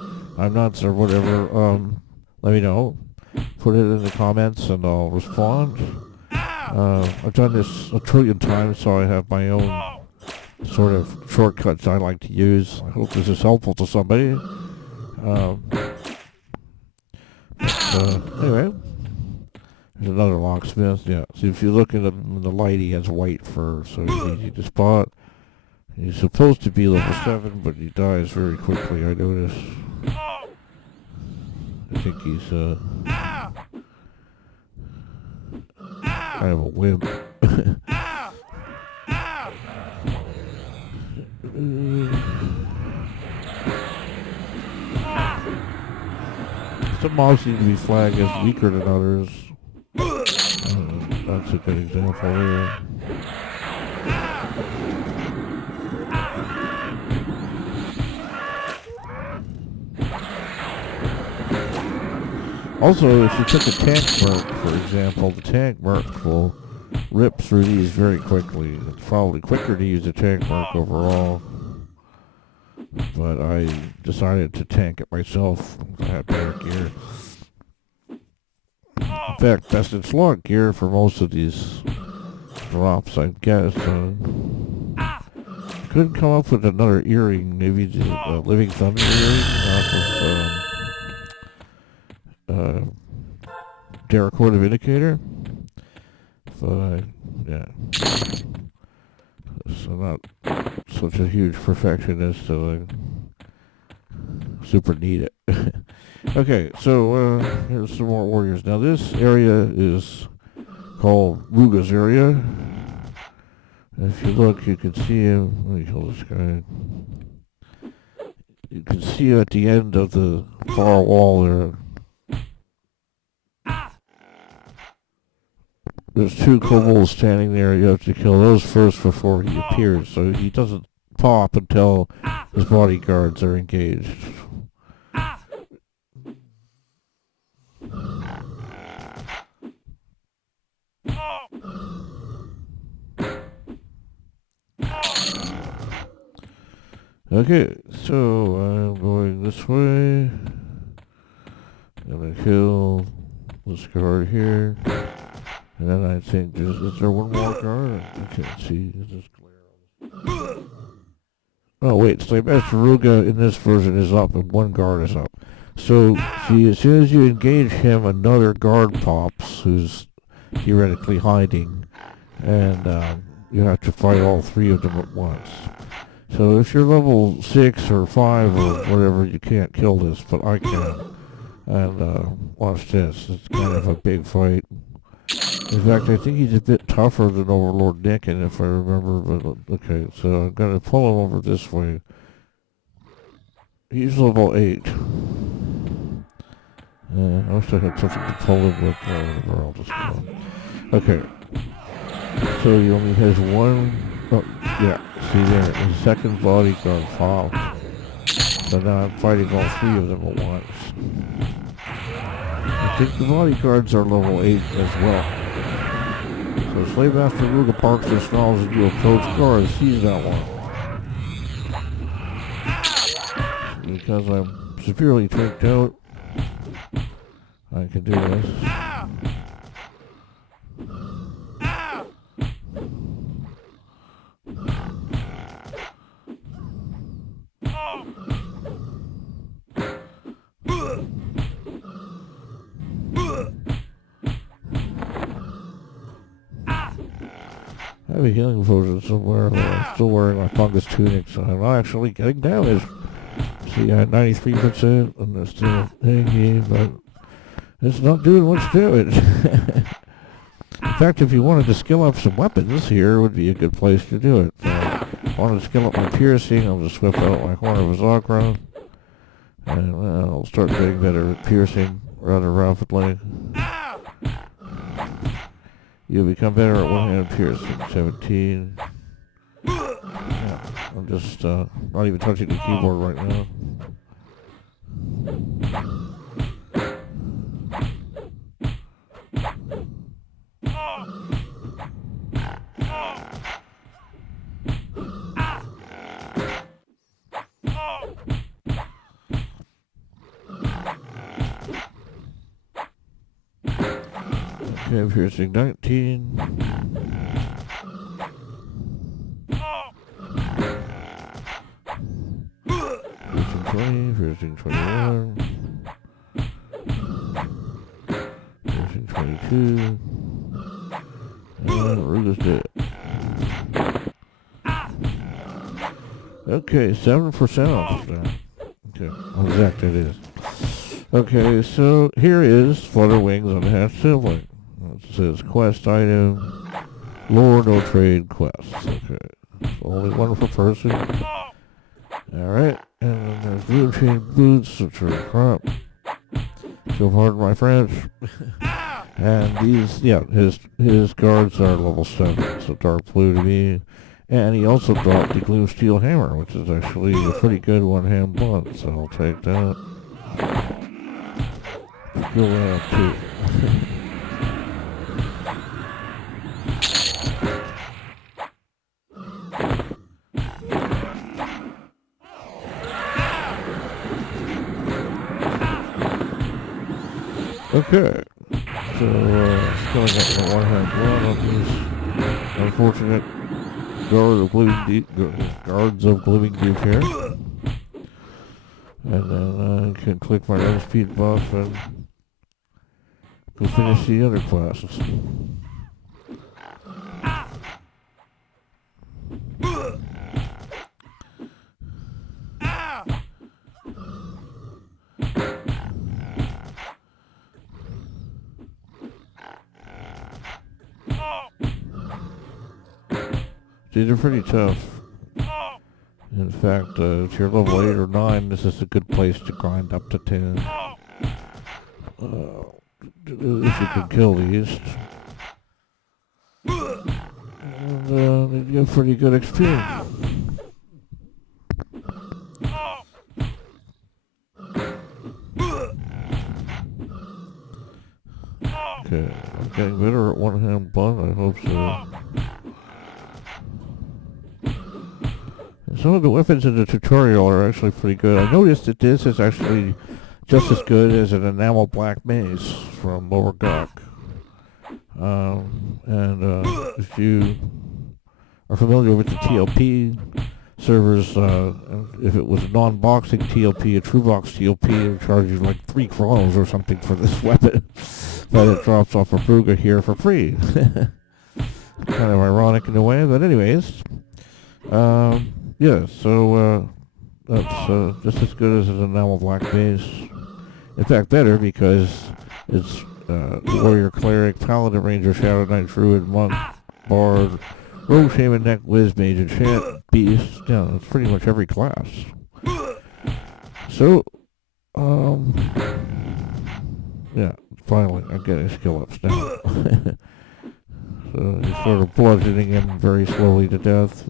I'm nuts or whatever, let me know. Put it in the comments and I'll respond. I've done this a trillion times, so I have my own sort of shortcuts I like to use. I hope this is helpful to somebody. Anyway, there's another locksmith. Yeah, so if you look at him in the light, he has white fur, so he's easy to spot. He's supposed to be level 7, but he dies very quickly, I notice. I think he's kind of a wimp. Some mobs seem to be flagged as weaker than others. That's a good example there. Also, if you took a tank merc, for example, the tank merc will rip through these very quickly. It's probably quicker to use a tank merc overall. But I decided to tank it myself. I had better gear. In fact, best in slot gear for most of these drops, I guess. Couldn't come up with another earring, maybe the Living Thunder earring off of Terracotta Vindicator. But yeah. So not such a huge perfectionist, so I super need it. Okay, so here's some more warriors. Now this area is called Ruga's area. If you look, you can see him. Let me kill this guy. You can see at the end of the far wall there. There's 2 kobolds standing there. You have to kill those first before he appears. So he doesn't pop until his bodyguards are engaged. Okay, so I'm going this way. I'm gonna kill this guard here. And then I think, is there one more guard? I can't see. Is this glare? Oh wait, Master Ruga in this version is up and one guard is up. So, see, as soon as you engage him, another guard pops who's theoretically hiding. And you have to fight all 3 of them at once. So if you're level 6 or 5 or whatever, you can't kill this, but I can. And watch this, it's kind of a big fight. In fact, I think he's a bit tougher than Overlord Nicken, if I remember, but okay, so I'm gonna pull him over this way. He's level 8. I wish I had something to pull him with, whatever, I'll just go. Okay. So he only has one, oh, yeah, see there, his second bodyguard popped. So now I'm fighting all 3 of them at once. I think the bodyguards are level 8 as well. So Slave Master Ruga barks and snarls as you approach guards. Seize that one. Because I'm severely tricked out, I can do this. I have a healing potion somewhere, but I'm still wearing my fungus tunic, so I'm not actually getting damage. See, I had 93%, and it's still hanging, but it's not doing much to it. In fact, if you wanted to skill up some weapons, here would be a good place to do it. So I wanted to skill up my piercing, I'll just whip out my Horn of Azakra, and I'll start getting better at piercing rather rapidly. You'll become better at one-handed piercing. 17. Yeah, I'm just not even touching the keyboard right now. Okay, piercing 19. 1520, 1521, 1522, and Ruga's dead. Okay, 7% off now. Okay, how exact it is. Okay, so here is Flutter Wings Unhatched Sibling. It says quest item, lore no trade quest. Okay, so only one per person. Alright, and then there's blue chain boots, which are crap. So pardon my French. And these, yeah, his guards are level 7, so dark blue to me. And he also brought the glue steel hammer, which is actually a pretty good one-hand blunt, so I'll take that. Go around too. Okay, so still got the one-hand blunt on these unfortunate guards of Gleaming Deep here. And then I can click my run speed buff and go finish the other classes. These are pretty tough. In fact, if you're level 8 or 9, this is a good place to grind up to 10. If you can kill these. And you get pretty good XP. Okay, I'm getting better at one-hand blunt, I hope so. Some of the weapons in the tutorial are actually pretty good. I noticed that this is actually just as good as an enamel black mace from Lower Gok. If you are familiar with the TLP servers, if it was a non-boxing TLP, a true box TLP, it would charge you like 3 chronos or something for this weapon. But it drops off of Ruga here for free. Kind of ironic in a way, but anyways. Yeah, so that's just as good as an enamel black base. In fact, better because it's warrior, cleric, paladin, ranger, shadow knight, druid, monk, bard, rogue, shaman, neck, whiz, mage, enchant, beast. Yeah, that's pretty much every class. So, yeah, finally, I'm getting skill ups now. So you're sort of bludgeoning him very slowly to death.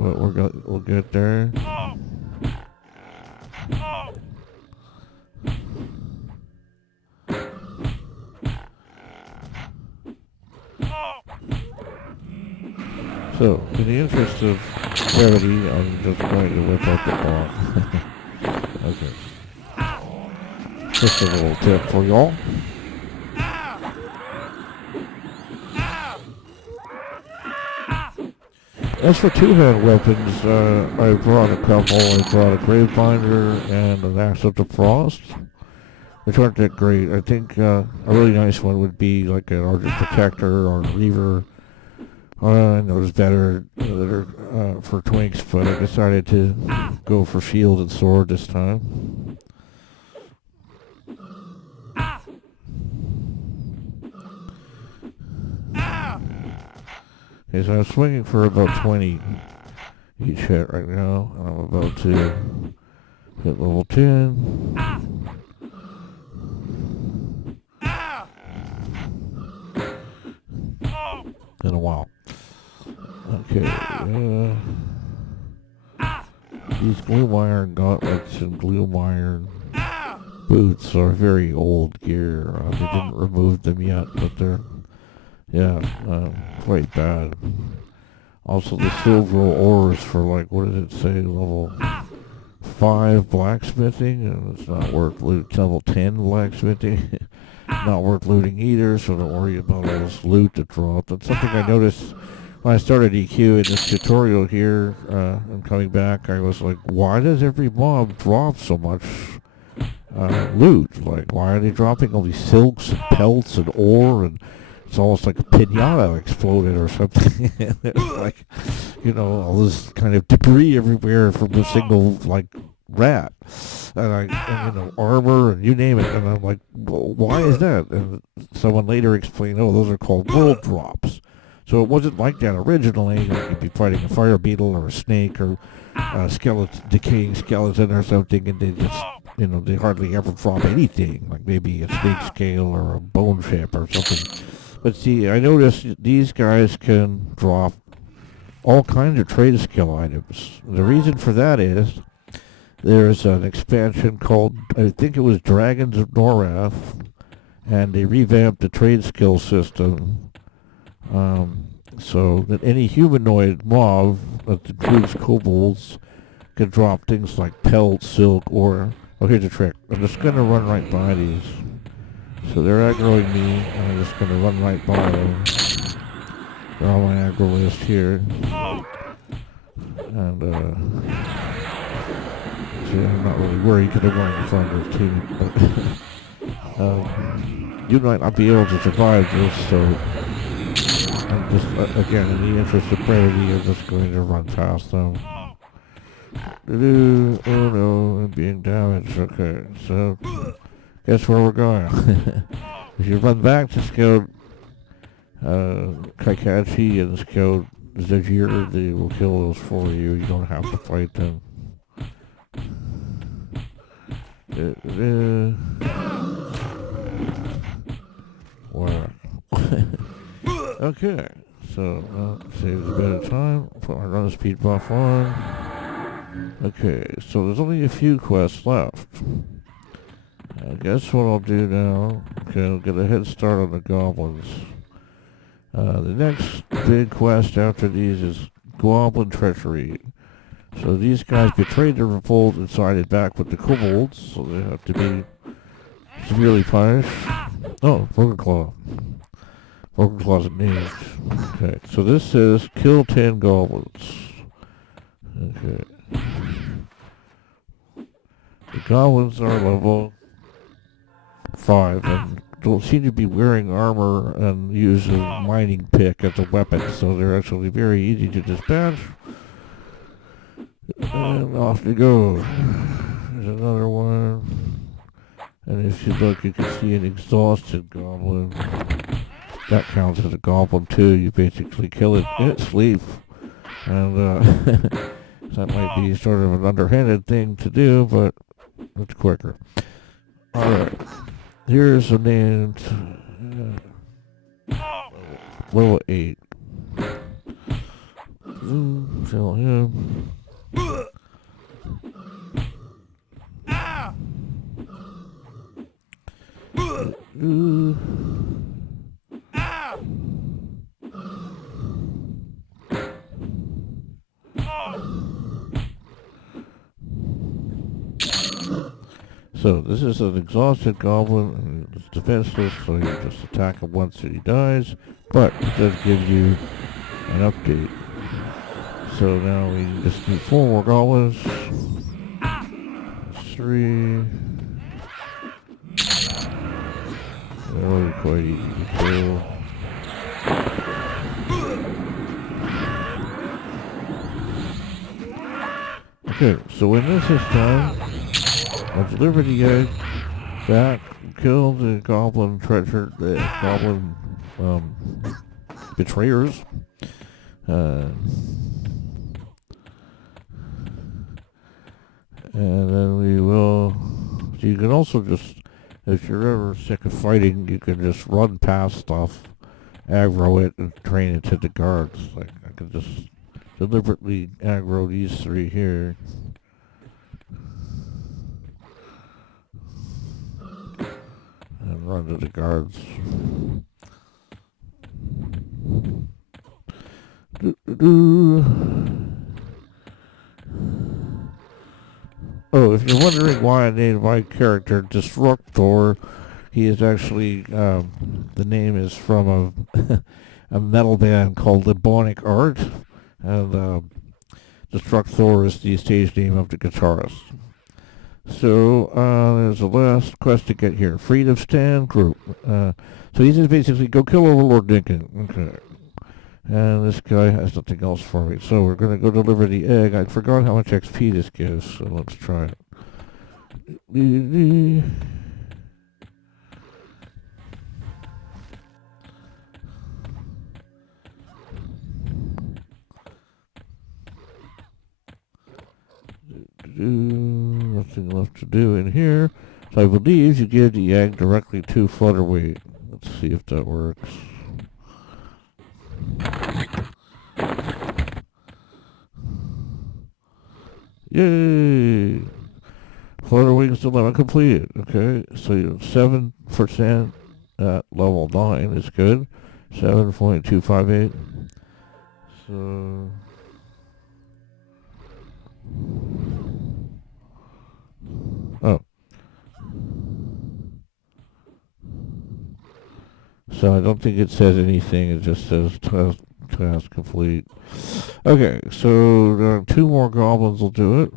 But we'll get there. So, in the interest of brevity, I'm just going to whip out the ball. Okay. Just a little tip for y'all. As for two-hand weapons, I brought a couple. I brought a Gravebinder and an Axe of the Frost, which aren't that great. I think a really nice one would be like an Argent Protector or a Reaver. I know there's better that are for twinks, but I decided to go for shield and sword this time. Okay, so I'm swinging for about 20 each hit right now, and I'm about to hit level 10. In a while. Okay, these glue iron gauntlets and glue iron boots are very old gear. They didn't remove them yet, but they're quite bad. Also, the silver ores for like, what does it say, level 5 blacksmithing, and it's not worth loot. Level 10 blacksmithing, not worth looting either, so don't worry about all this loot that dropped. That's something I noticed when I started EQ in this tutorial here, and coming back, I was like, why does every mob drop so much loot? Like, why are they dropping all these silks and pelts and ore, and it's almost like a pinata exploded or something. Like, all this kind of debris everywhere from a single, like, rat. And armor and you name it. And I'm like, well, why is that? And someone later explained, oh, those are called world drops. So it wasn't like that originally. Like you'd be fighting a fire beetle or a snake or a decaying skeleton or something, and they just, they hardly ever drop anything. Like maybe a snake scale or a bone chip or something. But see, I noticed these guys can drop all kinds of trade skill items. The reason for that is there's an expansion called, I think it was Dragons of Norath, and they revamped the trade skill system so that any humanoid mob that includes kobolds can drop things like pelts, silk, or... Oh, here's a trick. I'm just going to run right by these. So they're aggroing me, and I'm just going to run right by them. They're on my aggro list here. And, see, I'm not really worried because I'm right in front of this team. But, you might not be able to survive this, so I'm just, again, in the interest of brevity, I'm just going to run past them. Oh no, I'm being damaged. Okay, so guess where we're going. If you run back to Scout Kaikachi and Scout Zajir, they will kill those for you. You don't have to fight them. Where? Okay, so saves a bit of time. Put my run speed buff on. Okay, so there's only a few quests left. I guess what I'll do now, I'll get a head start on the goblins. The next big quest after these is Goblin Treachery. So these guys betrayed their revolt and sided back with the kobolds, so they have to be severely punished. Oh, Broken Claw. Broken Claw's engaged. Okay, so this says kill 10 goblins. Okay. The goblins are level 5 and don't seem to be wearing armor and use a mining pick as a weapon, so they're actually very easy to dispatch. And off they go. There's another one. And if you look, you can see an exhausted goblin. That counts as a goblin too. You basically kill it in its sleep. And that might be sort of an underhanded thing to do, but it's quicker. Alright. Here's a named level 8. Kill him. So this is an exhausted goblin, and it's defenseless, so you just attack him once and he dies, but it does give you an update. So now we just need 4 more goblins. That's 3. They're quite easy to kill. Okay, so when this is done, I'll deliver the egg back, kill the goblin betrayers. And then we will... So you can also just, if you're ever sick of fighting, you can just run past stuff, aggro it, and train it to the guards. Like, I can just deliberately aggro these 3 here. And run to the guards. Oh, if you're wondering why I named my character Disruptor, he is actually, the name is from a metal band called Ebonic Art, and Destructor is the stage name of the guitarist. So there's the last quest to get here. Freedom Stand Group. So he says basically, go kill Overlord Lincoln. Okay. And this guy has nothing else for me. So we're going to go deliver the egg. I forgot how much XP this gives, so let's try it. Nothing left to do in here. So I believe you give the egg directly to Flutterweight. Let's see if that works. Yay! Flutterwing's dilemma completed. Okay, so 7% at level 9 is good. 7.258. So oh. So I don't think it says anything, it just says task complete. Okay, so 2 more goblins will do it.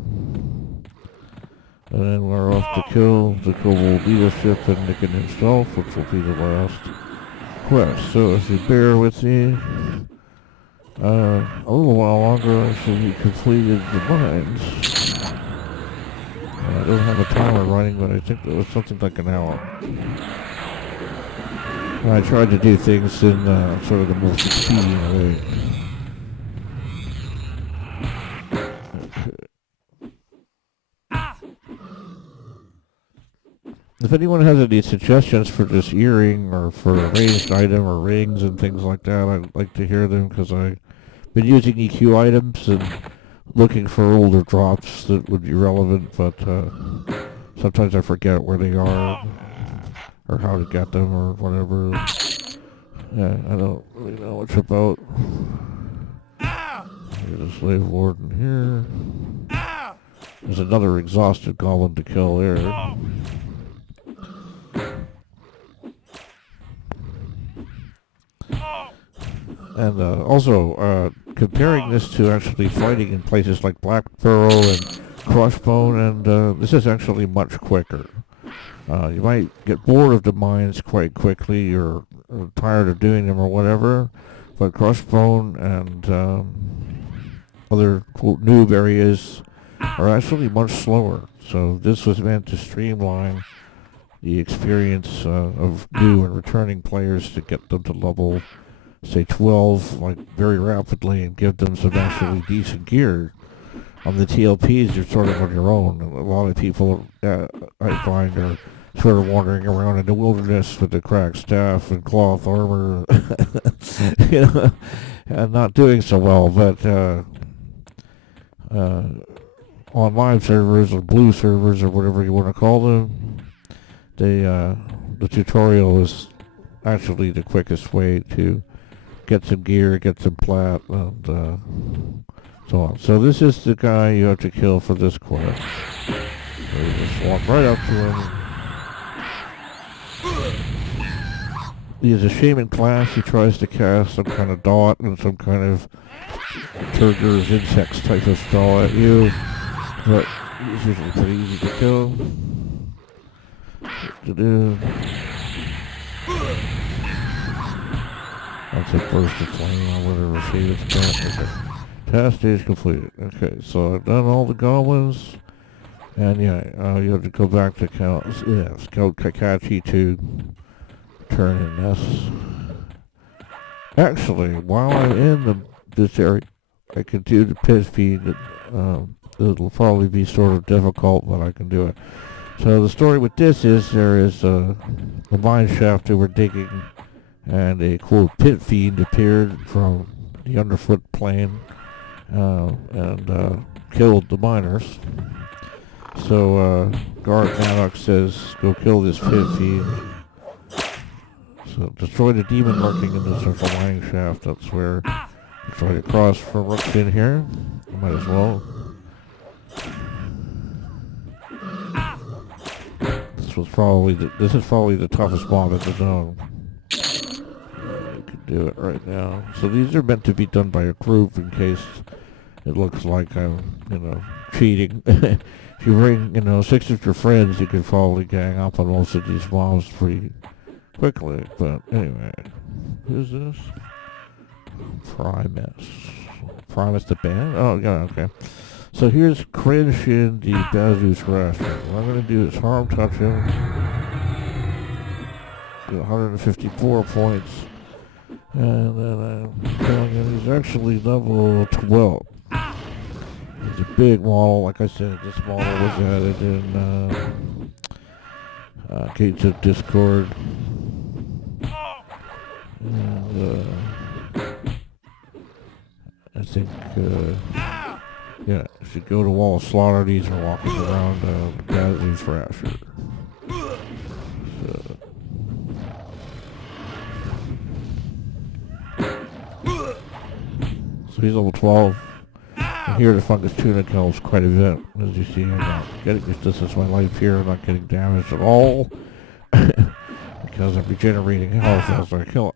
And then we're off to kill the kobold leadership and Nicken himself, which will be the last quest. So if you bear with me, a little while longer until we completed the mines. I don't have a timer running, but I think it was something like an hour. And I tried to do things in sort of the most expedient way. If anyone has any suggestions for this earring or for a ranged item or rings and things like that, I'd like to hear them, because I've been using EQ items and looking for older drops that would be relevant, but sometimes I forget where they are or how to get them or whatever. Yeah, I don't really know what it's about. There's a slave warden here. There's another exhausted goblin to kill there. And also, comparing this to actually fighting in places like Black Burrow and Crossbone, and this is actually much quicker. You might get bored of the mines quite quickly, or tired of doing them or whatever, but Crossbone and other quote noob areas are actually much slower. So this was meant to streamline the experience of new and returning players, to get them to level, say 12, like very rapidly, and give them some actually decent gear. On the TLPs, you're sort of on your own. A lot of people, I find, are sort of wandering around in the wilderness with the cracked staff and cloth armor, you know, and not doing so well. But on live servers or blue servers or whatever you want to call them, the tutorial is actually the quickest way to get some gear, get some plat, and so on. So this is the guy you have to kill for this quest. So you just walk right up to him. He is a shaman class. He tries to cast some kind of dot and some kind of turgors, insects type of spell at you, but he's usually pretty easy to kill. That's a burst of flame or whatever shade it's got. Okay. Task stage completed. Okay, so I've done all the goblins. And yeah, you have to go back to Scout Kakachi to turn in this. Actually, while I'm in this area, I can do the pit feed. It'll probably be sort of difficult, but I can do it. So the story with this is, there is a mine shaft they were digging, and a quote pit fiend appeared from the underfoot plain and killed the miners. So Guard Nanox says, go kill this pit fiend. So destroy the demon lurking in the central mining shaft. That's where you try to cross from Rookfin here. You might as well. This is probably the toughest mob in the zone. can do it right now. So these are meant to be done by a group in case it looks like I'm, cheating. If you bring, 6 of your friends, you could probably gang up on most of these mobs pretty quickly. But anyway, who's this? Primus the band? Oh, yeah, okay. So here's Cringe in the Bazoo's Rasher. What I'm going to do is harm touch him. Get 154 points. And then I'm telling him he's actually level 12. He's a big model. Like I said, this model was added in Gates of Discord. And I think, if you go to Wall of Slaughter, these are walking around the Bazoo's Rasher. So he's level 12. And here the Fungus Tunic helps quite a bit. As you see, I'm not getting this is my life here. I'm not getting damaged at all. Because I'm regenerating health as I kill it.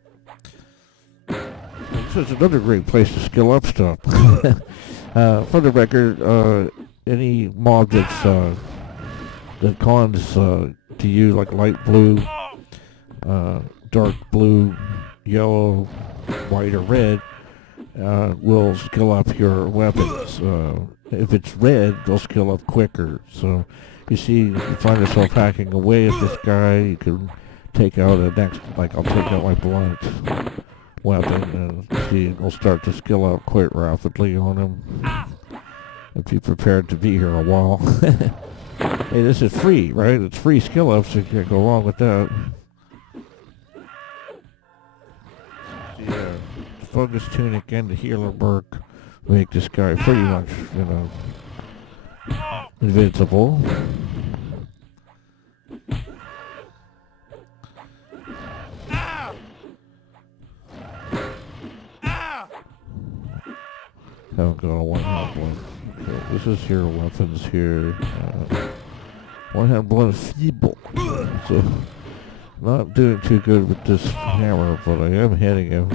So it's another great place to skill up stuff. For the record, any mob that cons to you like light blue, dark blue, yellow, white, or red, will skill up your weapons. If it's red, they'll skill up quicker. So you see, if you find yourself hacking away at this guy, you can take out a next, like I'll take out my blunt weapon and see, it'll start to skill up quite rapidly on him. And be prepared to be here a while. Hey, this is free, right? It's free skill up, so you can't go wrong with that. The Fungus Tunic and the Healer Merc make this guy pretty much, invincible. Haven't got a one-hand blunt. Okay, this is your weapons here. One-hand blunt is feeble. So, not doing too good with this hammer, but I am hitting him.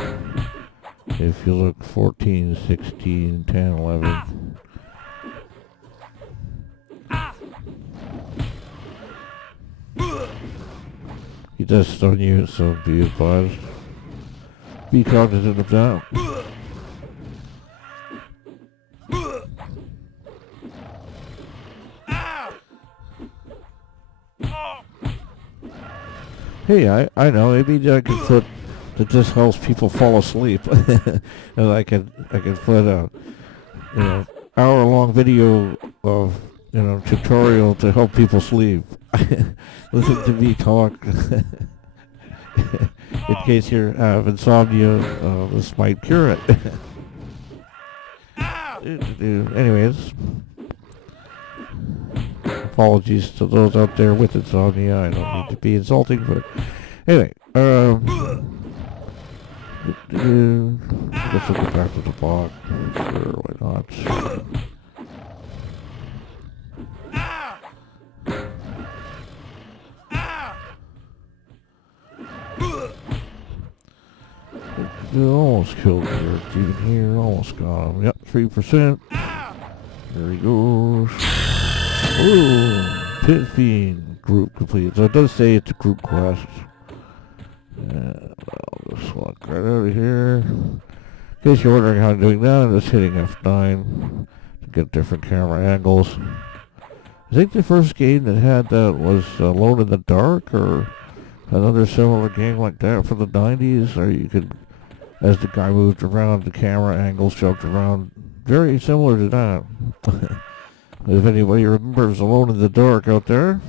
If you look 14, 16, 10, 11. He does stun you, so be advised. Be cognizant of that. Hey, I know, maybe I could put that this helps people fall asleep. And I can put a hour-long video of tutorial to help people sleep. Listen to me talk. In case you have insomnia, this might cure it. Anyways, apologies to those out there with insomnia. I don't need to be insulting, but anyway, let's get back to the box. Sure, why not? Almost killed her. Even here, almost got him. Yep, 3%. There he goes. Ooh, Pit Fiend group complete. So it does say it's a group quest. And I'll just walk right out of here. In case you're wondering how I'm doing that, I'm just hitting F9 to get different camera angles. I think the first game that had that was Alone in the Dark, or another similar game like that for the 90s, or you could, as the guy moved around, the camera angles jumped around. Very similar to that. If anybody remembers Alone in the Dark out there,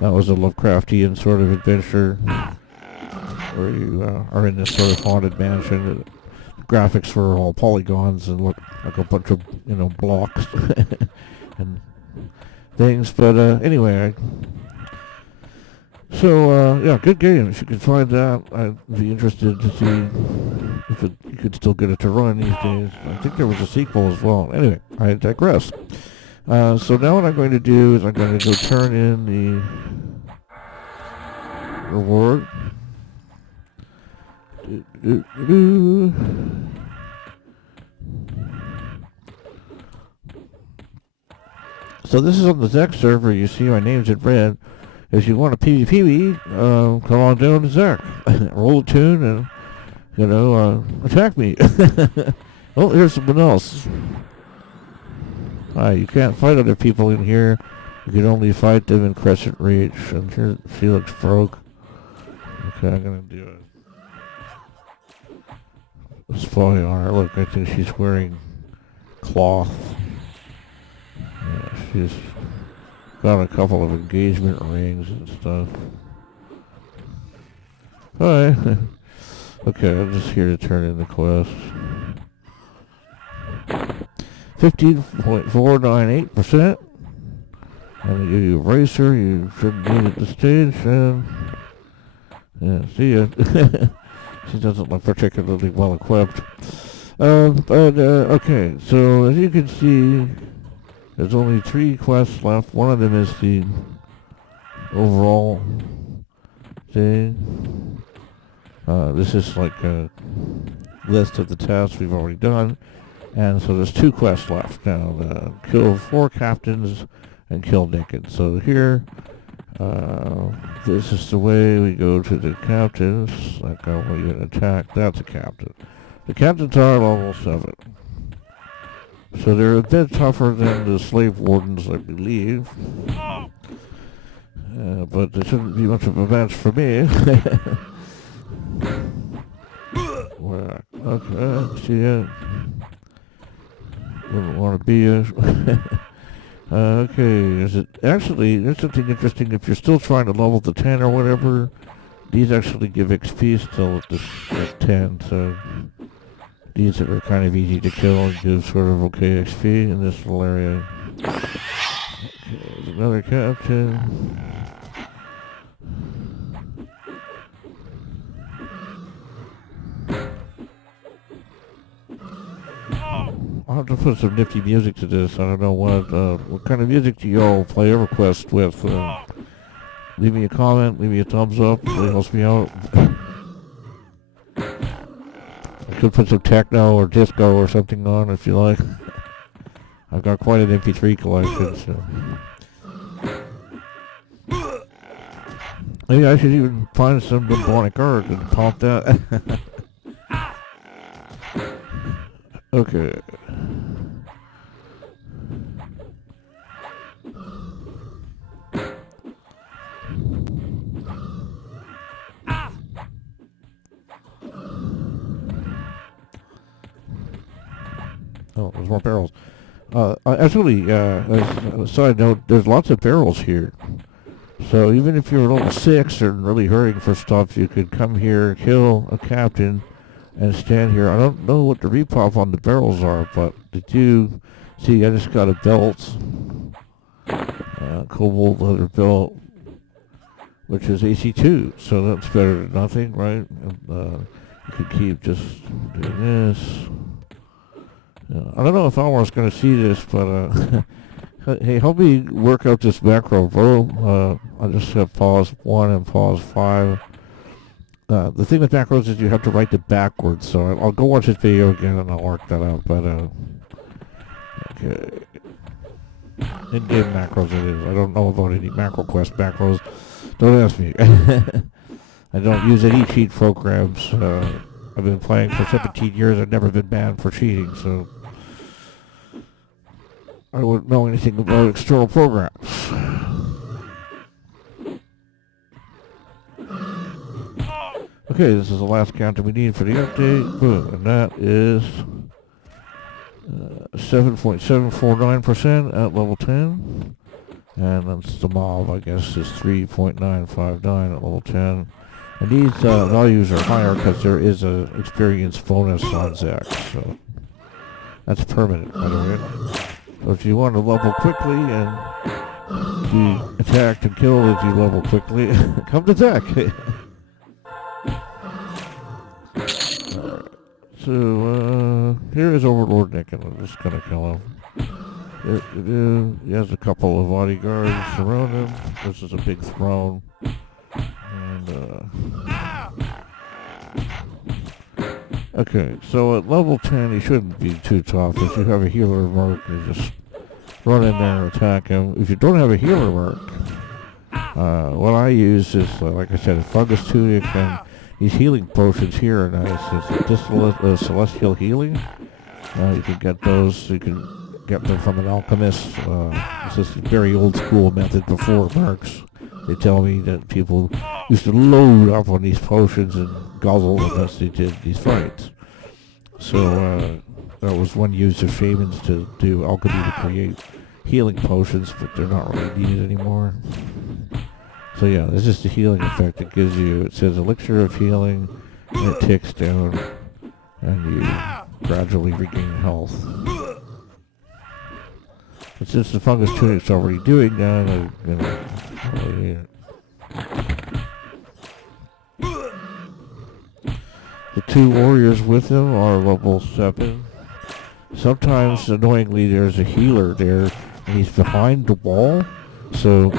that was a Lovecraftian sort of adventure where you are in this sort of haunted mansion. The graphics were all polygons and look like a bunch of blocks and things. But anyway, yeah, good game. If you can find that, I'd be interested to see if you could still get it to run these days. I think there was a sequel as well. Anyway, I digress. So now what I'm going to do is I'm going to go turn in the reward. So this is on the Zach server. You see my name's in red. If you want a PvP me, come on down to Zach. Roll a tune and, attack me. Oh, here's someone else. You can't fight other people in here. You can only fight them in Crescent Reach. And here, she looks broke. Okay, I'm gonna do it. It's funny on her. Look, I think she's wearing cloth. Yeah, she's got a couple of engagement rings and stuff. Hi. Okay, I'm just here to turn in the quest. 15.498%. I'm gonna give you a racer. You shouldn't need at the stage. And yeah, see ya. She doesn't look particularly well equipped. Okay, so as you can see, there's only 3 quests left. One of them is the overall thing. This is like a list of the tasks we've already done. And so there's 2 quests left now. Kill 4 captains and kill naked. So here, this is the way we go to the captains. Like I want you to attack. That's a captain. The captains are level 7. So they're a bit tougher than the slave wardens, I believe. But they shouldn't be much of a match for me. Well, okay, see ya. Wouldn't want to be a... okay, there's something interesting. If you're still trying to level to 10 or whatever, these actually give XP still at 10, so these are kind of easy to kill and give sort of okay XP in this little area. Okay, there's another captain. I'll have to put some nifty music to this. I don't know what kind of music do y'all play Everquest with? Leave me a comment, leave me a thumbs up, it really helps me out. I could put some techno or disco or something on if you like. I've got quite an MP3 collection, so. Maybe I should even find some demonic art and pop that. Okay. Oh, there's more barrels. Actually, as a side note, there's lots of barrels here. So even if you're level 6 and really hurrying for stuff, you could come here, kill a captain, and stand here. I don't know what the repop on the barrels are, but they do. See, I just got a belt, cobalt leather belt, which is AC2, so that's better than nothing, right? And, you could keep just doing this. I don't know if Almar's going to see this, but hey, help me work out this macro, bro. I just have pause 1 and pause 5. The thing with macros is you have to write it backwards, so I'll go watch this video again and I'll work that out, but okay. In-game macros it is. I don't know about any MacroQuest macros. Don't ask me. I don't use any cheat programs. I've been playing for 17 years. I've never been banned for cheating, so I wouldn't know anything about external programs. Okay, this is the last counter we need for the update. Boom, and that is 7.749% at level 10. And that's the mob, I guess, is 3.959 at level 10. And these values are higher because there is a experience bonus on Zach, so that's permanent, by the way. So if you want to level quickly and be attacked and killed as you level quickly, come to Zach. Alright, so here is Overlord Nick, and I'm just going to kill him. He has a couple of bodyguards around him. This is a big throne. And Okay, so at level 10, you shouldn't be too tough. If you have a healer merc, you just run in there and attack him. If you don't have a healer merc, what I use is, like I said, a fungus tunic and these healing potions here are nice. It's celestial healing. You can get those. You can get them from an alchemist. It's just a very old school method before mercs. They tell me that people used to load up on these potions and guzzle them as they did these fights. So that was one use of shamans to do alchemy to create healing potions, but they're not really needed anymore. So yeah, this is the healing effect it gives you. It says elixir of healing, and it ticks down, and you gradually regain health. But since the fungus tunic's already doing that, I'm gonna the two warriors with him are level 7. Sometimes, annoyingly, there's a healer there, and he's behind the wall, so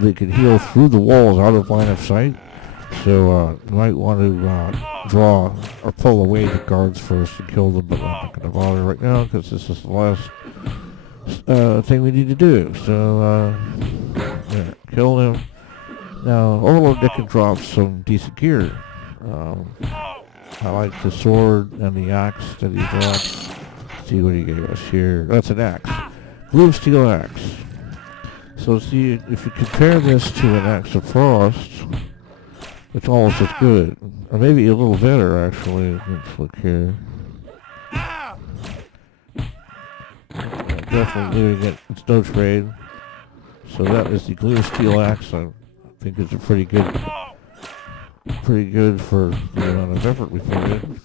they can heal through the walls out of line of sight. So you might want to draw or pull away the guards first and kill them, but I'm not going to bother right now because this is the last thing we need to do. So, yeah, kill him. Now, Overlord Nick can drop some decent gear. I like the sword and the axe that he drops. Let's see what he gave us here. That's an axe. Blue steel axe. So see, if you compare this to an axe of frost, it's almost as good. Or maybe a little better, actually. Let's look here. Definitely doing it. It's no trade. So that is the glue steel axe. I think it's a pretty good for the amount of effort we put in.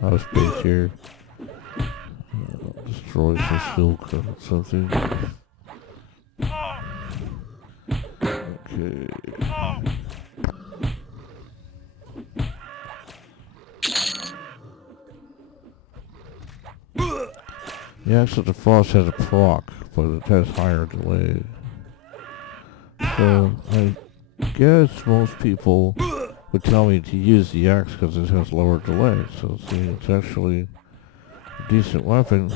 House base here. Destroy some silk or something. Okay. The Axe of the Frost has a proc, but it has higher delay. So I guess most people would tell me to use the axe because it has lower delay. So see, it's actually a decent weapon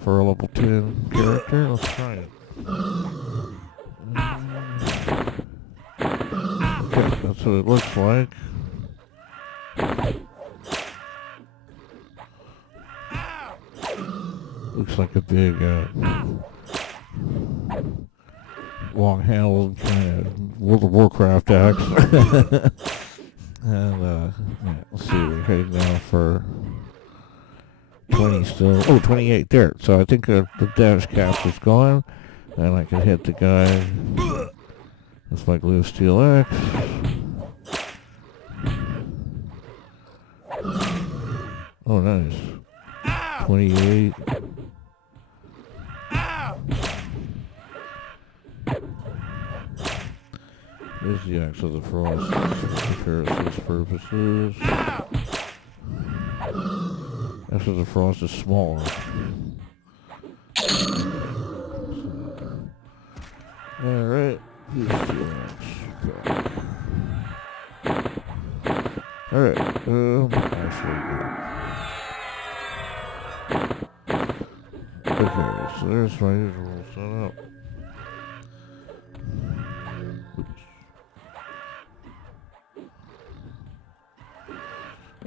for a level 10 character. Let's try it. Okay, that's what it looks like. Looks like a big long-handled kind of World of Warcraft axe. And yeah, let's see, we're heading now for 20 still. Oh, 28 there. So I think the damage cap is gone, and I can hit the guy with my glue steel axe. Oh, nice. 28. There's the Axe of the Frost for comparison's purposes. Axe of the Frost is smaller. Alright, here's the axe. Alright, actually, okay, so there's my usual setup.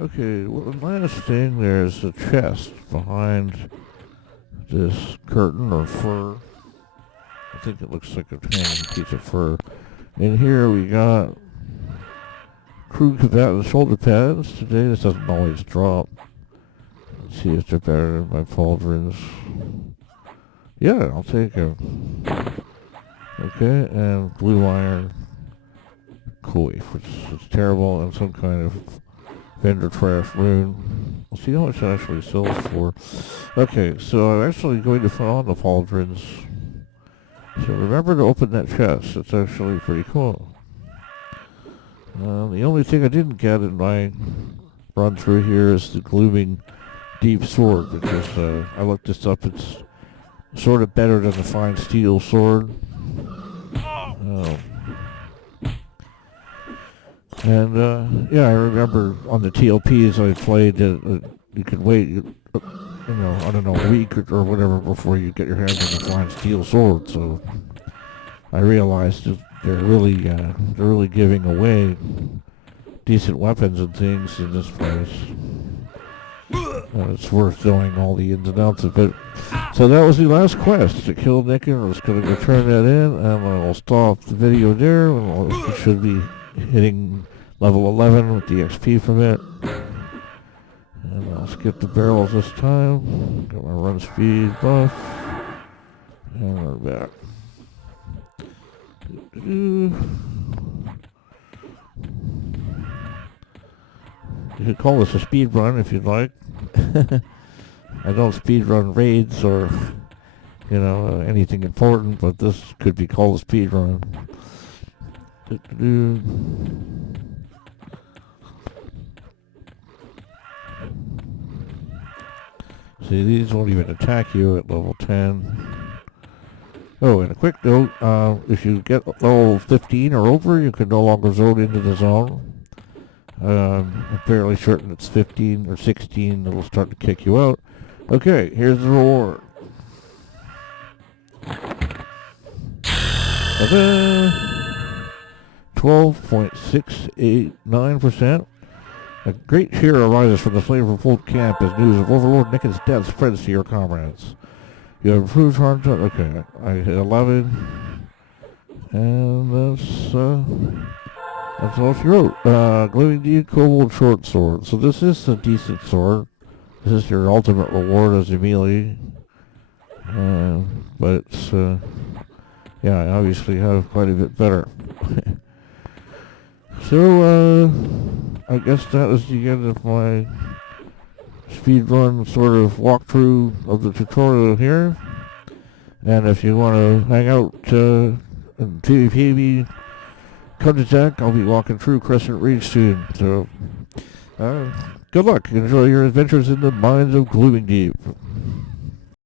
Okay, well, the last thing, there's a chest behind this curtain or fur. I think it looks like a tiny piece of fur. In here we got crude combatant shoulder pads. Today this doesn't always drop. Let's see if they're better than my pauldrons. Yeah, I'll take them. Okay, and blue iron coif, which is terrible, and some kind of vendor trash rune. We'll see how much it actually sells for. Okay, so I'm actually going to put on the pauldrons. So remember to open that chest. It's actually pretty cool. The only thing I didn't get in my run through here is the glooming deep sword, because I looked this up. It's sort of better than the fine steel sword. And yeah, I remember on the TLPs I played, you could wait, I don't know, a week or whatever before you get your hands on the fine steel sword. So I realized that they're really giving away decent weapons and things in this place. It's worth knowing all the ins and outs of it. So that was the last quest to kill Nick, and I was going to go turn that in, and I'll stop the video there, and we should be hitting level 11 with the XP from it. And I'll skip the barrels this time. Got my run speed buff. And we're back. You could call this a speed run if you'd like. I don't speed run raids or, anything important, but this could be called a speed run. See, these won't even attack you at level 10. Oh, and a quick note, if you get level 15 or over, you can no longer zone into the zone. I'm fairly certain it's 15 or 16 that'll start to kick you out. Okay, here's the reward. Ta-da! 12.689%. A great cheer arises from the flavorful camp as news of Overlord Nicken's death spreads to your comrades. You have improved harm to... Okay, I hit 11. And that's all she wrote. Glowing Deed Kobold Short Sword. So this is a decent sword. This is your ultimate reward as a melee. But it's... yeah, I obviously have quite a bit better. So, I guess that was the end of my speedrun sort of walkthrough of the tutorial here. And if you want to hang out and PvP me, come to Jack. I'll be walking through Crescent Reach soon. So, good luck. Enjoy your adventures in the mines of Glooming Deep.